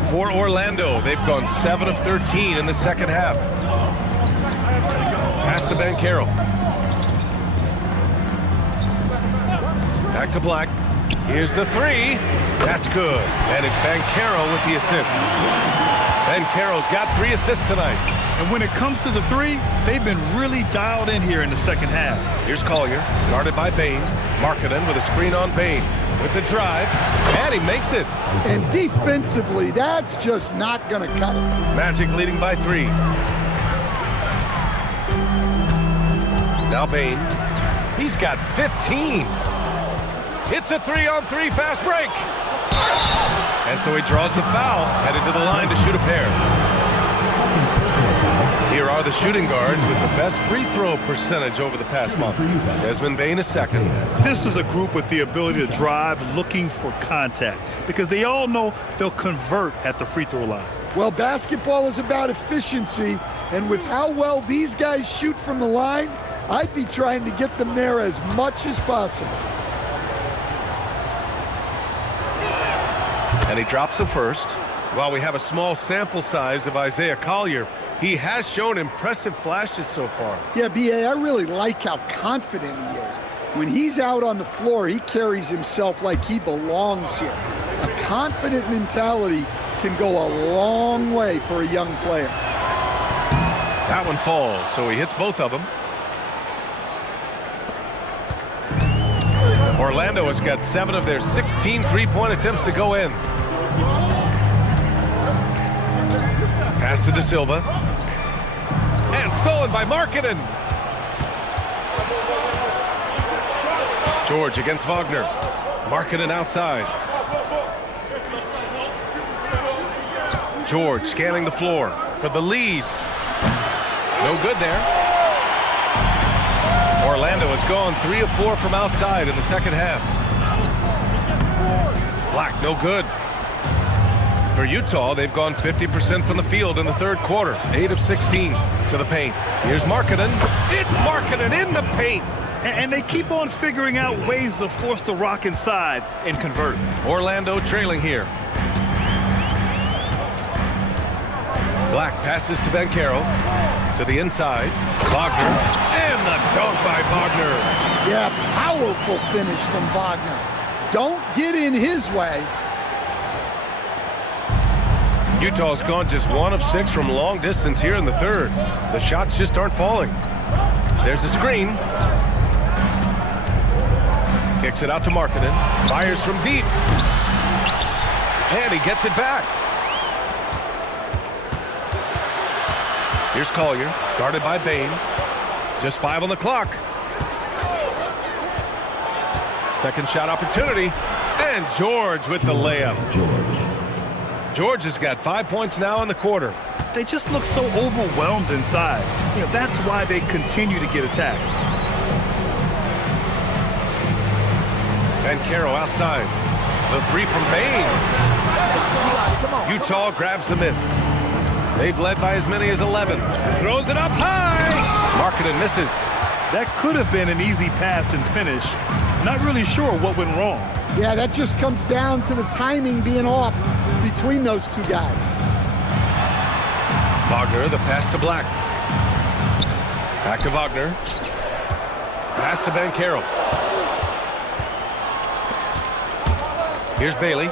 For Orlando, they've gone 7 of 13 in the 2nd half. Pass to Banchero. Back to Black. Here's the 3. That's good. And it's Banchero with the assist. Banchero's got 3 assists tonight. And when it comes to the 3, they've been really dialed in here in the 2nd half. Here's Collier, guarded by Bain. Markkanen with a screen on Bain. With the drive, and he makes it. And defensively, that's just not going to cut it. Magic leading by 3. Now Bain. He's got 15. It's a 3-on-3 fast break. And so he draws the foul, headed to the line to shoot a pair. Here are the shooting guards with the best free throw percentage over the past month. Desmond Bain is 2nd. This is a group with the ability to drive looking for contact because they all know they'll convert at the free throw line. Well, basketball is about efficiency, and with how well these guys shoot from the line, I'd be trying to get them there as much as possible. And he drops the first. While we have a small sample size of Isaiah Collier, he has shown impressive flashes so far. Yeah, B.A., I really like how confident he is. When he's out on the floor, he carries himself like he belongs here. A confident mentality can go a long way for a young player. That one falls, so he hits both of them. Orlando has got 7 of their 16 three-point attempts to go in. Pass to De Silva. And stolen by Markkanen. George against Wagner. Markkanen outside. George scanning the floor for the lead. No good there. Orlando has gone 3 of 4 from outside in the second half. Black, no good. For Utah, they've gone 50% from the field in the third quarter. 8 of 16 to the paint. Here's Markkanen. It's Markkanen in the paint. And they keep on figuring out ways to force the rock inside and convert. Orlando trailing here. Black passes to Banchero. To the inside. Wagner. And the dunk by Wagner. Yeah, powerful finish from Wagner. Don't get in his way. Utah's gone just 1 of 6 from long distance here in the third. The shots just aren't falling. There's a screen. Kicks it out to Markkanen. Fires from deep. And he gets it back. Here's Collier, guarded by Bain. Just 5 on the clock. Second shot opportunity. And George with the layup. George has got 5 points now in the quarter. They just look so overwhelmed inside. You know, that's why they continue to get attacked. Banchero outside. The 3 from Bain. Utah grabs the miss. They've led by as many as 11. Throws it up high. Markkanen misses. That could have been an easy pass and finish. Not really sure what went wrong. Yeah, that just comes down to the timing being off between those two guys. Wagner, the pass to Black. Back to Wagner. Pass to Banchero. Here's Bailey.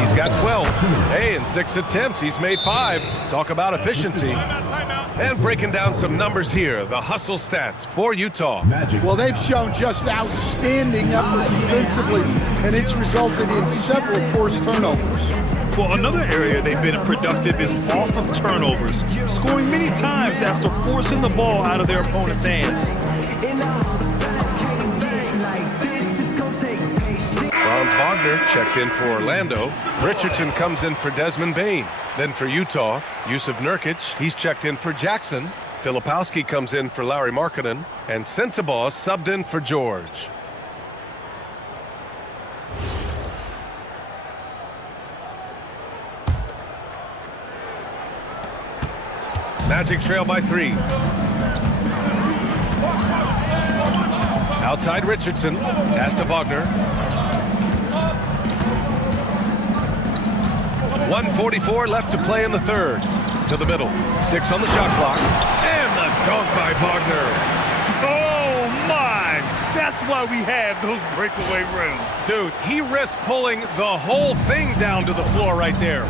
He's got 12. Hey, in 6 attempts, he's made 5. Talk about efficiency. And breaking down some numbers here, the hustle stats for Utah. Well, they've shown just outstanding effort defensively, and it's resulted in several forced turnovers. Well, another area they've been productive is off of turnovers, scoring many times after forcing the ball out of their opponent's hands. Franz Wagner checked in for Orlando. Richardson comes in for Desmond Bain. Then for Utah, Yusuf Nurkic, he's checked in for Jackson. Filipowski comes in for Lauri Markkanen. And Sensabaugh subbed in for George. Magic trail by 3. Outside Richardson. Pass to Wagner. 1:44 left to play in the third. To the middle. 6 on the shot clock. And the dunk by Wagner. Oh, my! That's why we have those breakaway rims. Dude, he risked pulling the whole thing down to the floor right there.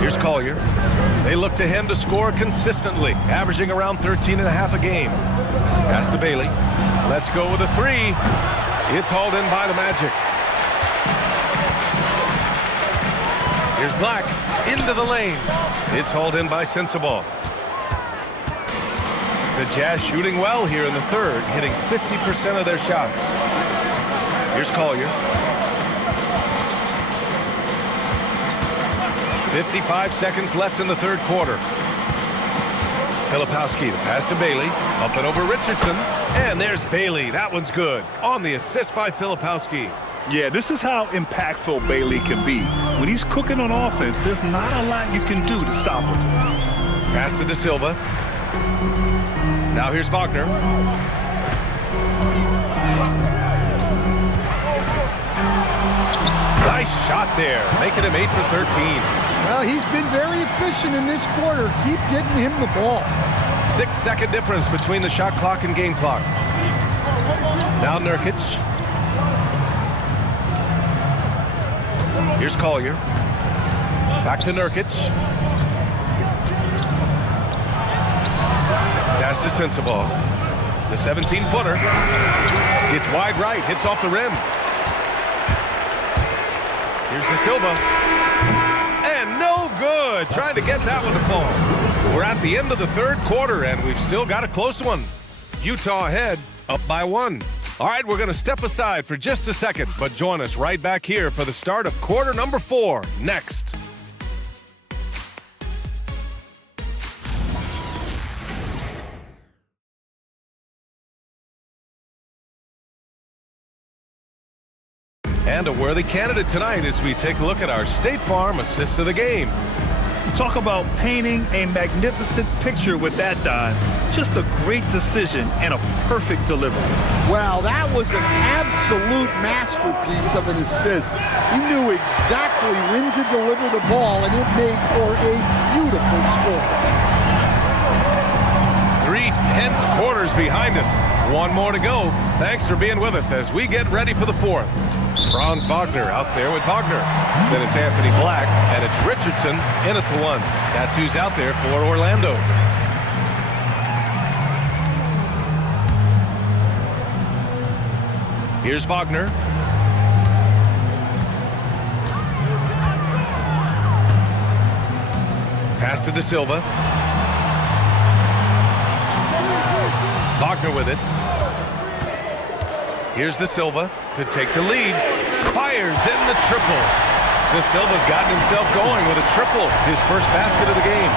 Here's Collier. They look to him to score consistently, averaging around 13.5 a game. Pass to Bailey. Let's go with a 3. It's hauled in by the Magic. Here's Black into the lane. It's hauled in by Sensabaugh. The Jazz shooting well here in the third, hitting 50% of their shots. Here's Collier. 55 seconds left in the third quarter. Filipowski, the pass to Bailey. Up and over Richardson. And there's Bailey. That one's good. On the assist by Filipowski. Yeah, this is how impactful Bailey can be. When he's cooking on offense, there's not a lot you can do to stop him. Pass to De Silva. Now here's Wagner. Nice shot there, making him 8 for 13. Well, he's been very efficient in this quarter. Keep getting him the ball. 6-second difference between the shot clock and game clock. Now Nurkic. Here's Collier. Back to Nurkic. Pass to Sensabaugh. The 17-footer. It's wide right, hits off the rim. Here's De Silva. And no good. Trying to get that one to fall. We're at the end of the third quarter, and we've still got a close one. Utah ahead, up by 1. All right, we're going to step aside for just a second, but join us right back here for the start of quarter number 4 next. And a worthy candidate tonight as we take a look at our State Farm assists of the game. Talk about painting a magnificent picture with that dive. Just a great decision and a perfect delivery. Wow, that was an absolute masterpiece of an assist. He knew exactly when to deliver the ball, and it made for a beautiful score. 3 tense quarters behind us. 1 more to go. Thanks for being with us as we get ready for the 4th. Franz Wagner out there with Wagner. Then it's Anthony Black, and it's Richardson in at the 1. That's who's out there for Orlando. Here's Wagner. Pass to De Silva. Wagner with it. Here's De Silva to take the lead. Fires in the triple. De Silva's gotten himself going with a triple, his first basket of the game.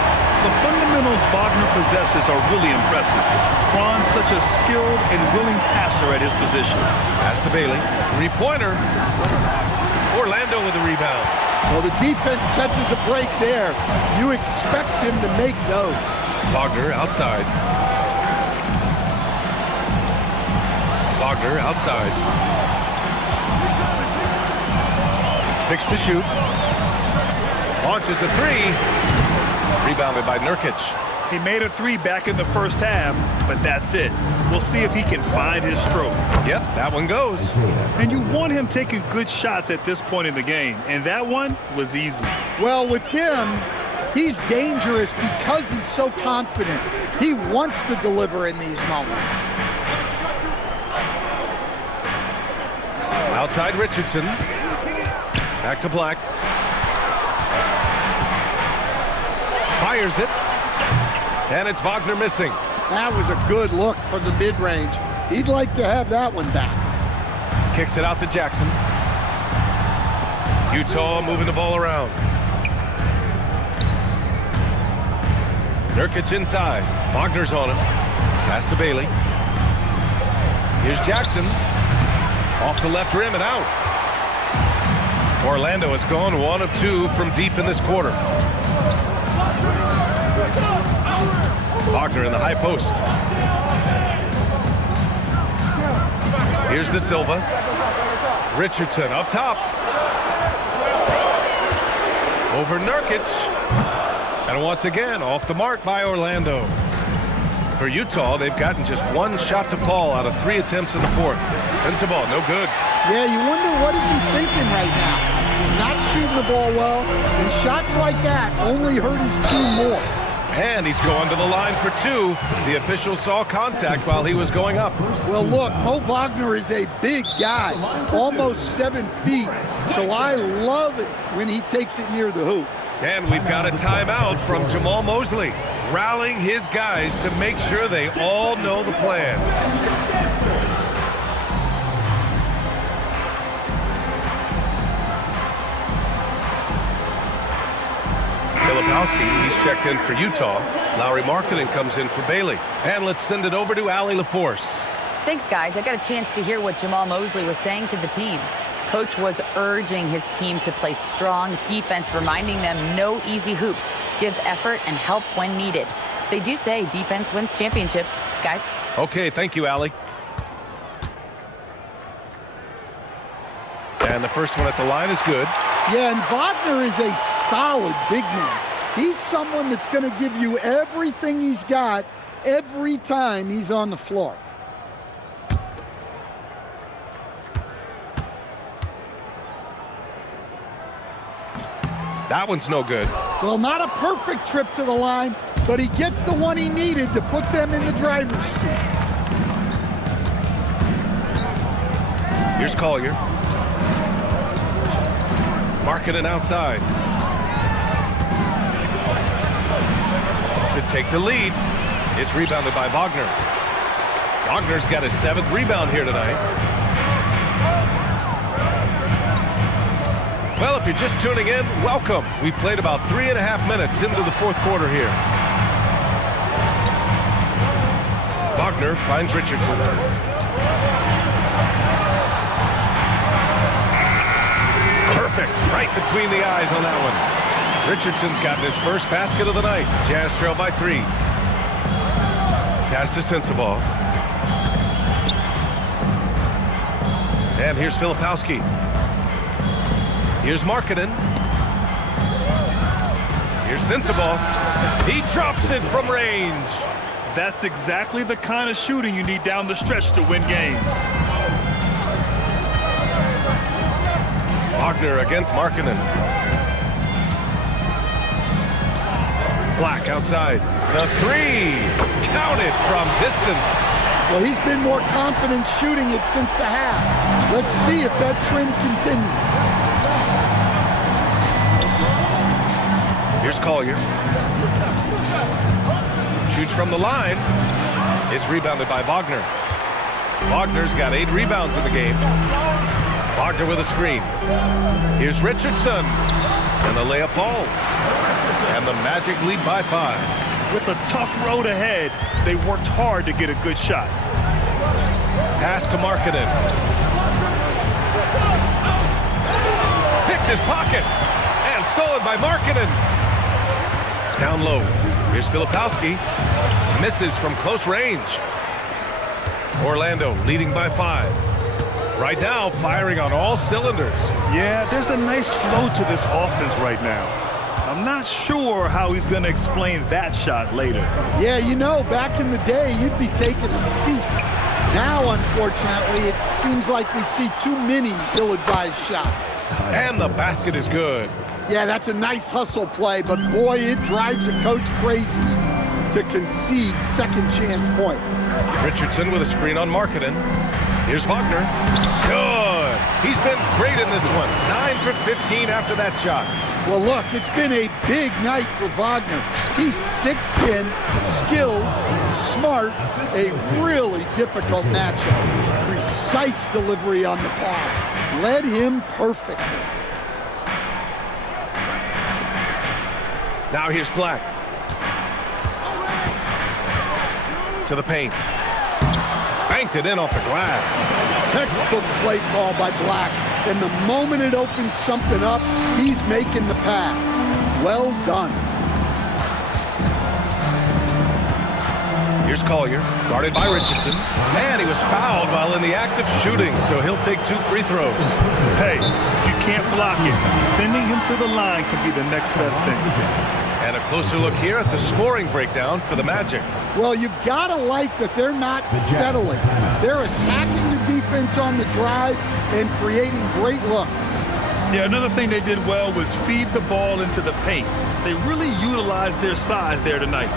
The fundamentals Wagner possesses are really impressive. Franz, such a skilled and willing passer at his position. Pass to Bailey. 3-pointer. Orlando with the rebound. Well, the defense catches a break there. You expect him to make those. Wagner outside. Wagner outside. 6 to shoot. Launches a 3. Rebounded by Nurkic. He made a 3 back in the first half, but that's it. We'll see if he can find his stroke. Yep, that one goes. And you want him taking good shots at this point in the game, and that one was easy. Well, with him, he's dangerous because he's so confident. He wants to deliver in these moments. Outside Richardson. Back to Black. Fires it. And it's Wagner missing. That was a good look from the mid-range. He'd like to have that one back. Kicks it out to Jackson. Utah moving the ball around. Nurkic inside. Wagner's on him. Pass to Bailey. Here's Jackson. Off the left rim and out. Orlando has gone 1 of 2 from deep in this quarter. Wagner in the high post. Here's De Silva. Richardson up top. Over Nurkic. And once again, off the mark by Orlando. For Utah, they've gotten just 1 shot to fall out of 3 attempts in the 4th. Sends the ball, no good. Yeah, you wonder what is he thinking right now. He's not shooting the ball well, and shots like that only hurt his team more. And he's going to the line for 2. The official saw contact while he was going up. Well, look, Mo Wagner is a big guy, almost 7 feet, so I love it when he takes it near the hoop. And we've got a timeout from Jamal Mosley, rallying his guys to make sure they all know the plan. Filipowski, he's checked in for Utah. Lowry Markkanen comes in for Bailey. And let's send it over to Allie LaForce. Thanks, guys. I got a chance to hear what Jamal Mosley was saying to the team. Coach was urging his team to play strong defense, reminding them no easy hoops, give effort, and help when needed. They do say defense wins championships, guys. Okay, thank you, Allie. And the first one at the line is good. Yeah, and Wagner is a solid big man. He's someone that's going to give you everything he's got every time he's on the floor. That one's no good. Well, not a perfect trip to the line, but he gets the one he needed to put them in the driver's seat. Here's Collier. Markkanen outside. To take the lead. It's rebounded by Wagner. Wagner's got his 7th rebound here tonight. Well, if you're just tuning in, welcome. We've played about 3.5 minutes into the 4th quarter here. Wagner finds Richardson. Perfect, right between the eyes on that one. Richardson's gotten his first basket of the night. Jazz trail by 3. Pass to Sensabaugh. And here's Filipowski. Here's Markkanen. Here's Sensabaugh. He drops it from range. That's exactly the kind of shooting you need down the stretch to win games. Wagner against Markkanen. Black outside. The 3. Counted from distance. Well, he's been more confident shooting it since the half. Let's see if that trend continues. Here's Collier. Shoots from the line. It's rebounded by Wagner. Wagner's got 8 rebounds in the game. Wagner with a screen. Here's Richardson. And the layup falls. And the Magic lead by 5. With a tough road ahead, they worked hard to get a good shot. Pass to Markkanen. Picked his pocket. And stolen by Markkanen. Down low. Here's Filipowski. Misses from close range. Orlando leading by 5. Right now, firing on all cylinders. Yeah, there's a nice flow to this offense right now. I'm not sure how he's going to explain that shot later. Yeah, you know, back in the day, you'd be taking a seat. Now, unfortunately, it seems like we see too many ill-advised shots. And the basket is good. Yeah, that's a nice hustle play, but boy, it drives a coach crazy to concede second chance points. Richardson with a screen on Markkanen. Here's Wagner. Good. He's been great in this one. 9 for 15 after that shot. Well, look, it's been a big night for Wagner. He's 6'10", skilled, smart, a really difficult matchup. Precise delivery on the pass. Led him perfectly. Now here's Black. To the paint. Banked it in off the glass. Textbook play call by Black. And the moment it opens something up, he's making the pass. Well done. Here's Collier, guarded by Richardson. Man, he was fouled while in the act of shooting, so he'll take 2 free throws. Hey, you can't block it. Sending him to the line can be the next best thing. And a closer look here at the scoring breakdown for the Magic. Well, you've got to like that they're not settling. They're attacking the defense on the drive and creating great looks. Yeah, another thing they did well was feed the ball into the paint. They really utilized their size there tonight.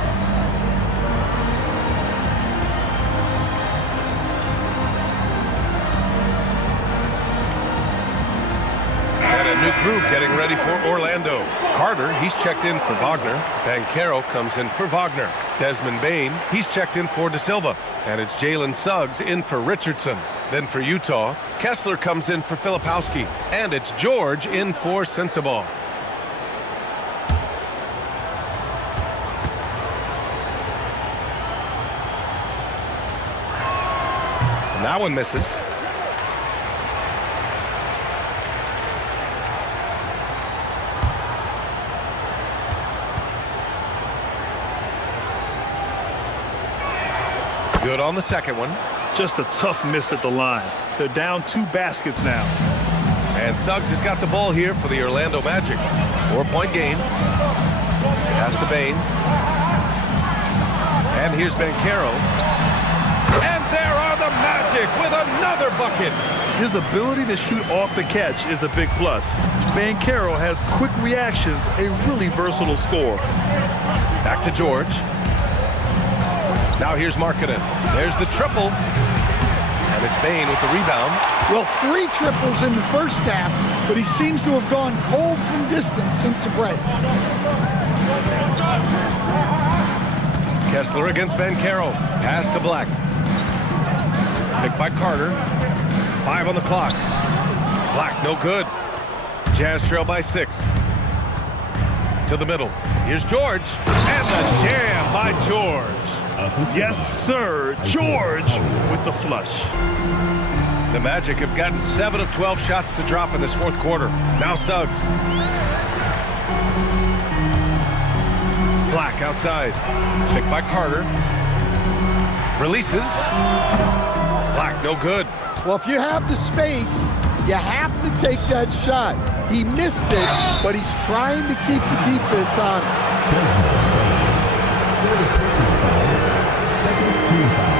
And a new crew getting ready for Orlando. Carter, he's checked in for Wagner. Banchero comes in for Wagner. Desmond Bane, he's checked in for De Silva. And it's Jalen Suggs in for Richardson. Then for Utah, Kessler comes in for Filipowski. And it's George in for Sensabaugh. And that one misses. Good on the second one. Just a tough miss at the line. They're down 2 baskets now. And Suggs has got the ball here for the Orlando Magic. 4-point game. Pass to Bane. And here's Banchero. And there are the Magic with another bucket. His ability to shoot off the catch is a big plus. Banchero has quick reactions, a really versatile scorer. Back to George. Now here's Markkanen. There's the triple. And it's Bane with the rebound. Well, 3 triples in the first half, but he seems to have gone cold from distance since the break. Kessler against Banchero. Pass to Black. Picked by Carter. 5 on the clock. Black, no good. Jazz trail by 6. To the middle. Here's George. And the jam by George. Yes, sir. George with the flush. The Magic have gotten 7 of 12 shots to drop in this fourth quarter. Now Suggs. Black outside. Picked by Carter. Releases. Black, no good. Well, if you have the space, you have to take that shot. He missed it, but he's trying to keep the defense honest. Second team foul.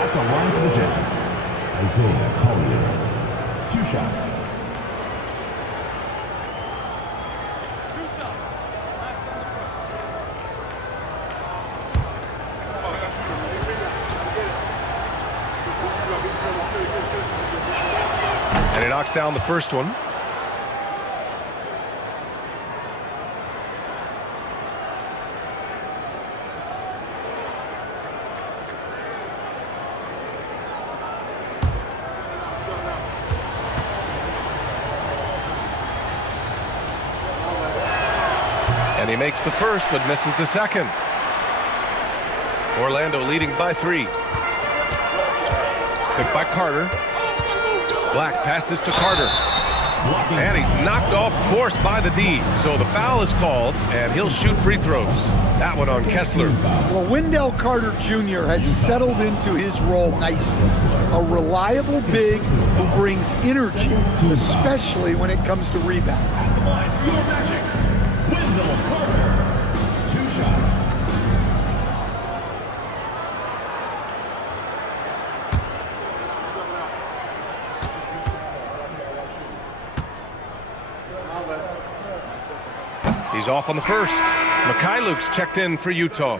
At the line for the Jazz, Isaiah Collier. 2 shots. And he knocks down the first one. And he makes the first, but misses the second. Orlando leading by 3. Picked by Carter. Black passes to Carter. And he's knocked off course by the D. So the foul is called, and he'll shoot free throws. That one on Kessler. Well, Wendell Carter Jr. has settled into his role nicely. A reliable big who brings energy, especially when it comes to rebounding. Wendell Carter. 2 shots. He's off on the first. Mikhailuk's checked in for Utah.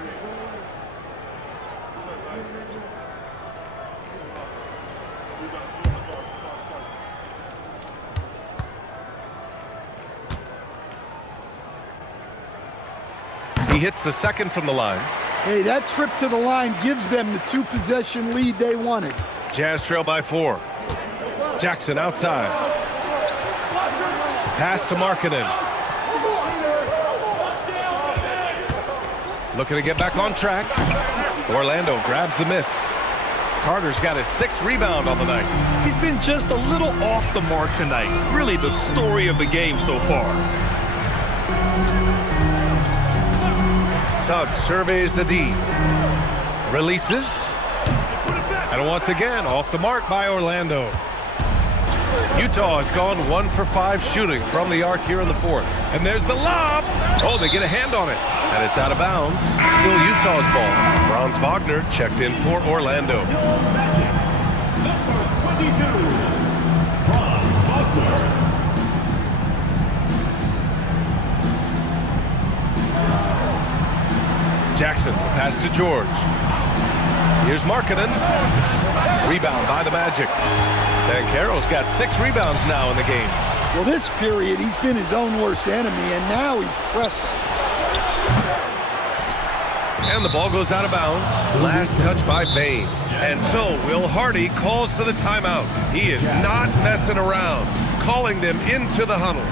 He hits the second from the line. Hey, that trip to the line gives them the 2-possession lead they wanted. Jazz trail by 4. Jackson outside. Pass to Markkanen. Looking to get back on track. Orlando grabs the miss. Carter's got his 6th rebound on the night. He's been just a little off the mark tonight. Really the story of the game so far. Suggs surveys the D. Releases. And once again, off the mark by Orlando. Utah has gone 1 for 5 shooting from the arc here in the fourth. And there's the lob. Oh, they get a hand on it. And it's out of bounds. Still Utah's ball. Franz Wagner checked in for Orlando. Number 22, Franz Wagner. Jackson, pass to George. Here's Markkanen. Rebound by the Magic. And Carroll's got 6 rebounds now in the game. Well, this period, he's been his own worst enemy, and now he's pressing. And the ball goes out of bounds. Last touch by Bain. And so Will Hardy calls for the timeout. He is not messing around, calling them into the huddle.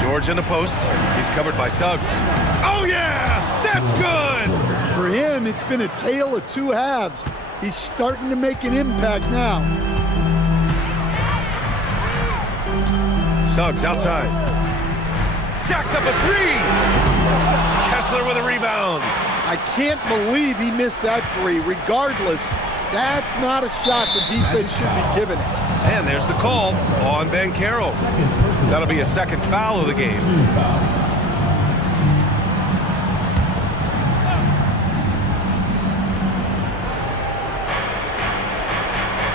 George in the post. He's covered by Suggs. Oh, yeah! That's good! For him, it's been a tale of 2 halves. He's starting to make an impact now. Suggs outside. Jacks up a three. Kessler with a rebound. I can't believe he missed that three. Regardless, that's not a shot the defense should be giving it. And there's the call on Banchero. That'll be a second foul of the game.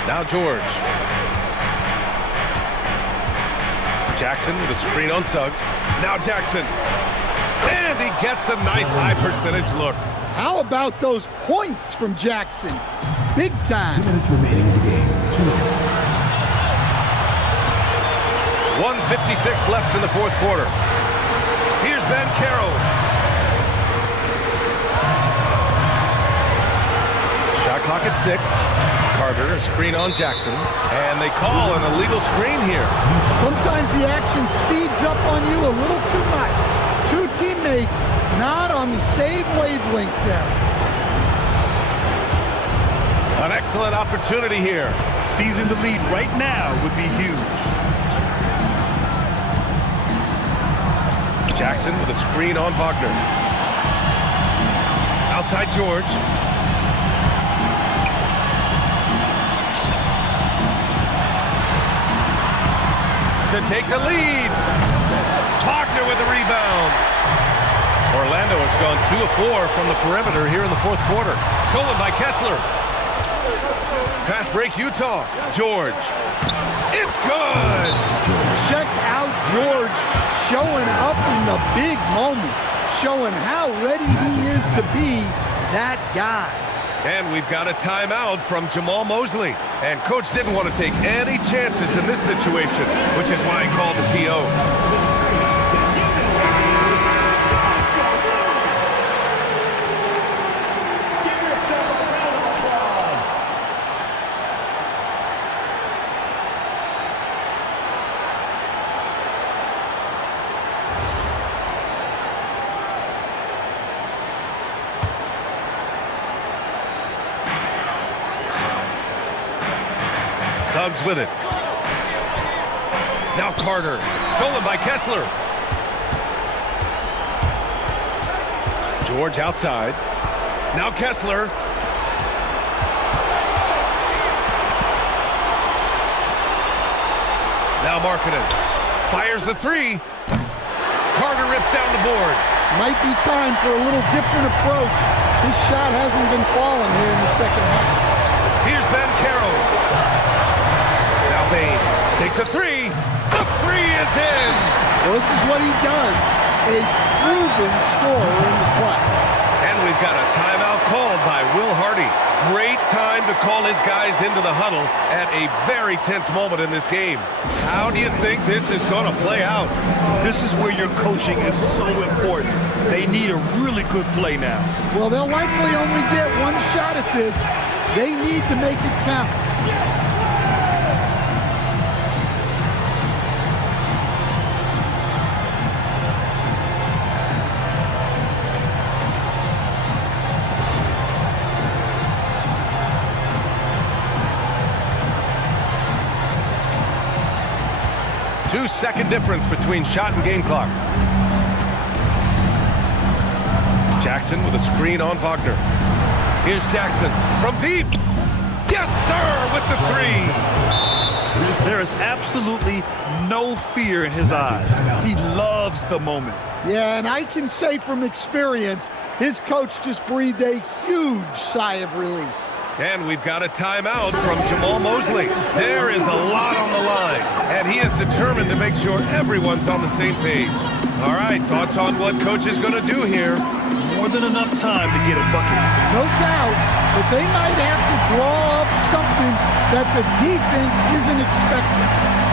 Now George. Jackson with a screen on Suggs. Now Jackson. And he gets a nice high percentage look. How about those points from Jackson? Big time. 2 minutes remaining in the game. 2 minutes. 1:56 left in the fourth quarter. Here's Banchero. Shot clock at 6. Carter, a screen on Jackson. And they call an illegal screen here. Sometimes the action speeds up on you a little too much. Two teammates not on the same wavelength there. An excellent opportunity here. Seizing the lead right now would be huge. Jackson with a screen on Wagner. Outside George. To take the lead. Wagner with the rebound. Orlando has gone 2 of 4 from the perimeter here in the fourth quarter. Stolen by Kessler. Pass break Utah. George. It's good. Check out George showing up in the big moment, showing how ready he is to be that guy. And we've got a timeout from Jamal Mosley. And coach didn't want to take any chances in this situation, which is why he called the TO. Suggs with it. Now Carter. Stolen by Kessler. George outside. Now Kessler. Now Markkanen. Fires the three. Carter rips down the board. Might be time for a little different approach. This shot hasn't been falling here in the second half. Here's Banchero. Now Bain takes a three. The three is in. Well, this is what he does. A proven scorer in the play. And we've got a timeout called by Will Hardy. Great time to call his guys into the huddle at a very tense moment in this game. How do you think this is going to play out? This is where your coaching is so important. They need a really good play now. Well, they'll likely only get one shot at this. They need to make it count. Two-second difference between shot and game clock. Jackson with a screen on Wagner. Here's Jackson from deep. Yes, sir, with the three. There is absolutely no fear in his eyes. He loves the moment. Yeah, and I can say from experience, his coach just breathed a huge sigh of relief. And we've got a timeout from Jamal Mosley. There is a lot on the line, and he is determined to make sure everyone's on the same page. All right, thoughts on what coach is going to do here? More than enough time to get a bucket. No doubt, but they might have to draw up something that the defense isn't expecting.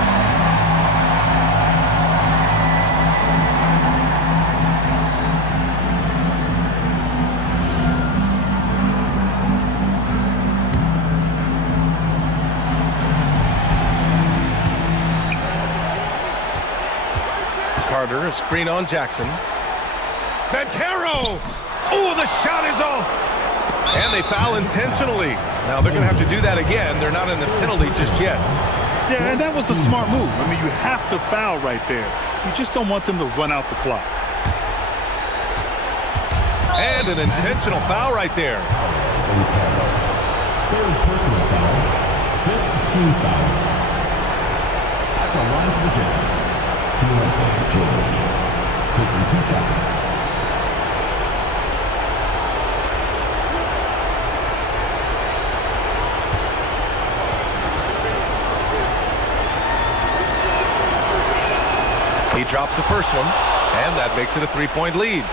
Carter, a screen on Jackson. Banchero! Oh, the shot is off! And they foul intentionally. Now they're going to have to do that again. They're not in the penalty just yet. Yeah, and that was a smart move. I mean, you have to foul right there. You just don't want them to run out the clock. And an intentional foul right there. Third personal foul. Fifth team foul. At the line for the Jazz, George. Taking 2 shots. He drops the first one, and that makes it a 3-point lead.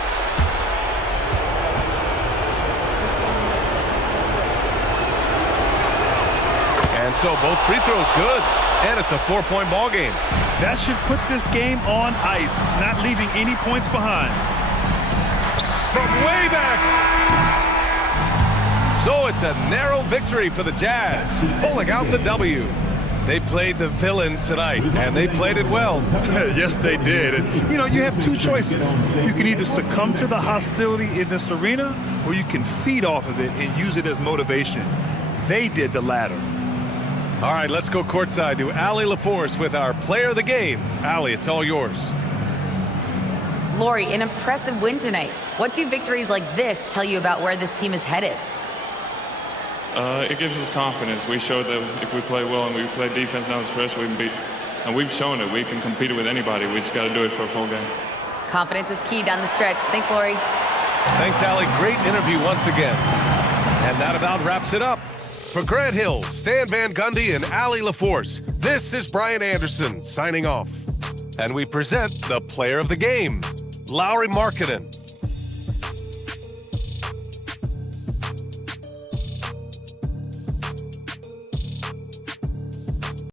And so both free throws good, and it's a 4-point ball game. That should put this game on ice, not leaving any points behind. From way back. So it's a narrow victory for the Jazz, pulling out the W. They played the villain tonight, and they played it well. Yes, they did. And, you know, you have two choices. You can either succumb to the hostility in this arena, or you can feed off of it and use it as motivation. They did the latter. All right, let's go courtside to Allie LaForce with our player of the game. Allie, it's all yours. Lori, an impressive win tonight. What do victories like this tell you about where this team is headed? It gives us confidence. We showed that if we play well and we play defense now it's fresh, we can beat. And we've shown it. We can compete with anybody. We just got to do it for a full game. Confidence is key down the stretch. Thanks, Lori. Thanks, Allie. Great interview once again. And that about wraps it up. For Grant Hill, Stan Van Gundy, and Allie LaForce, this is Brian Anderson signing off. And we present the player of the game, Lauri Markkanen.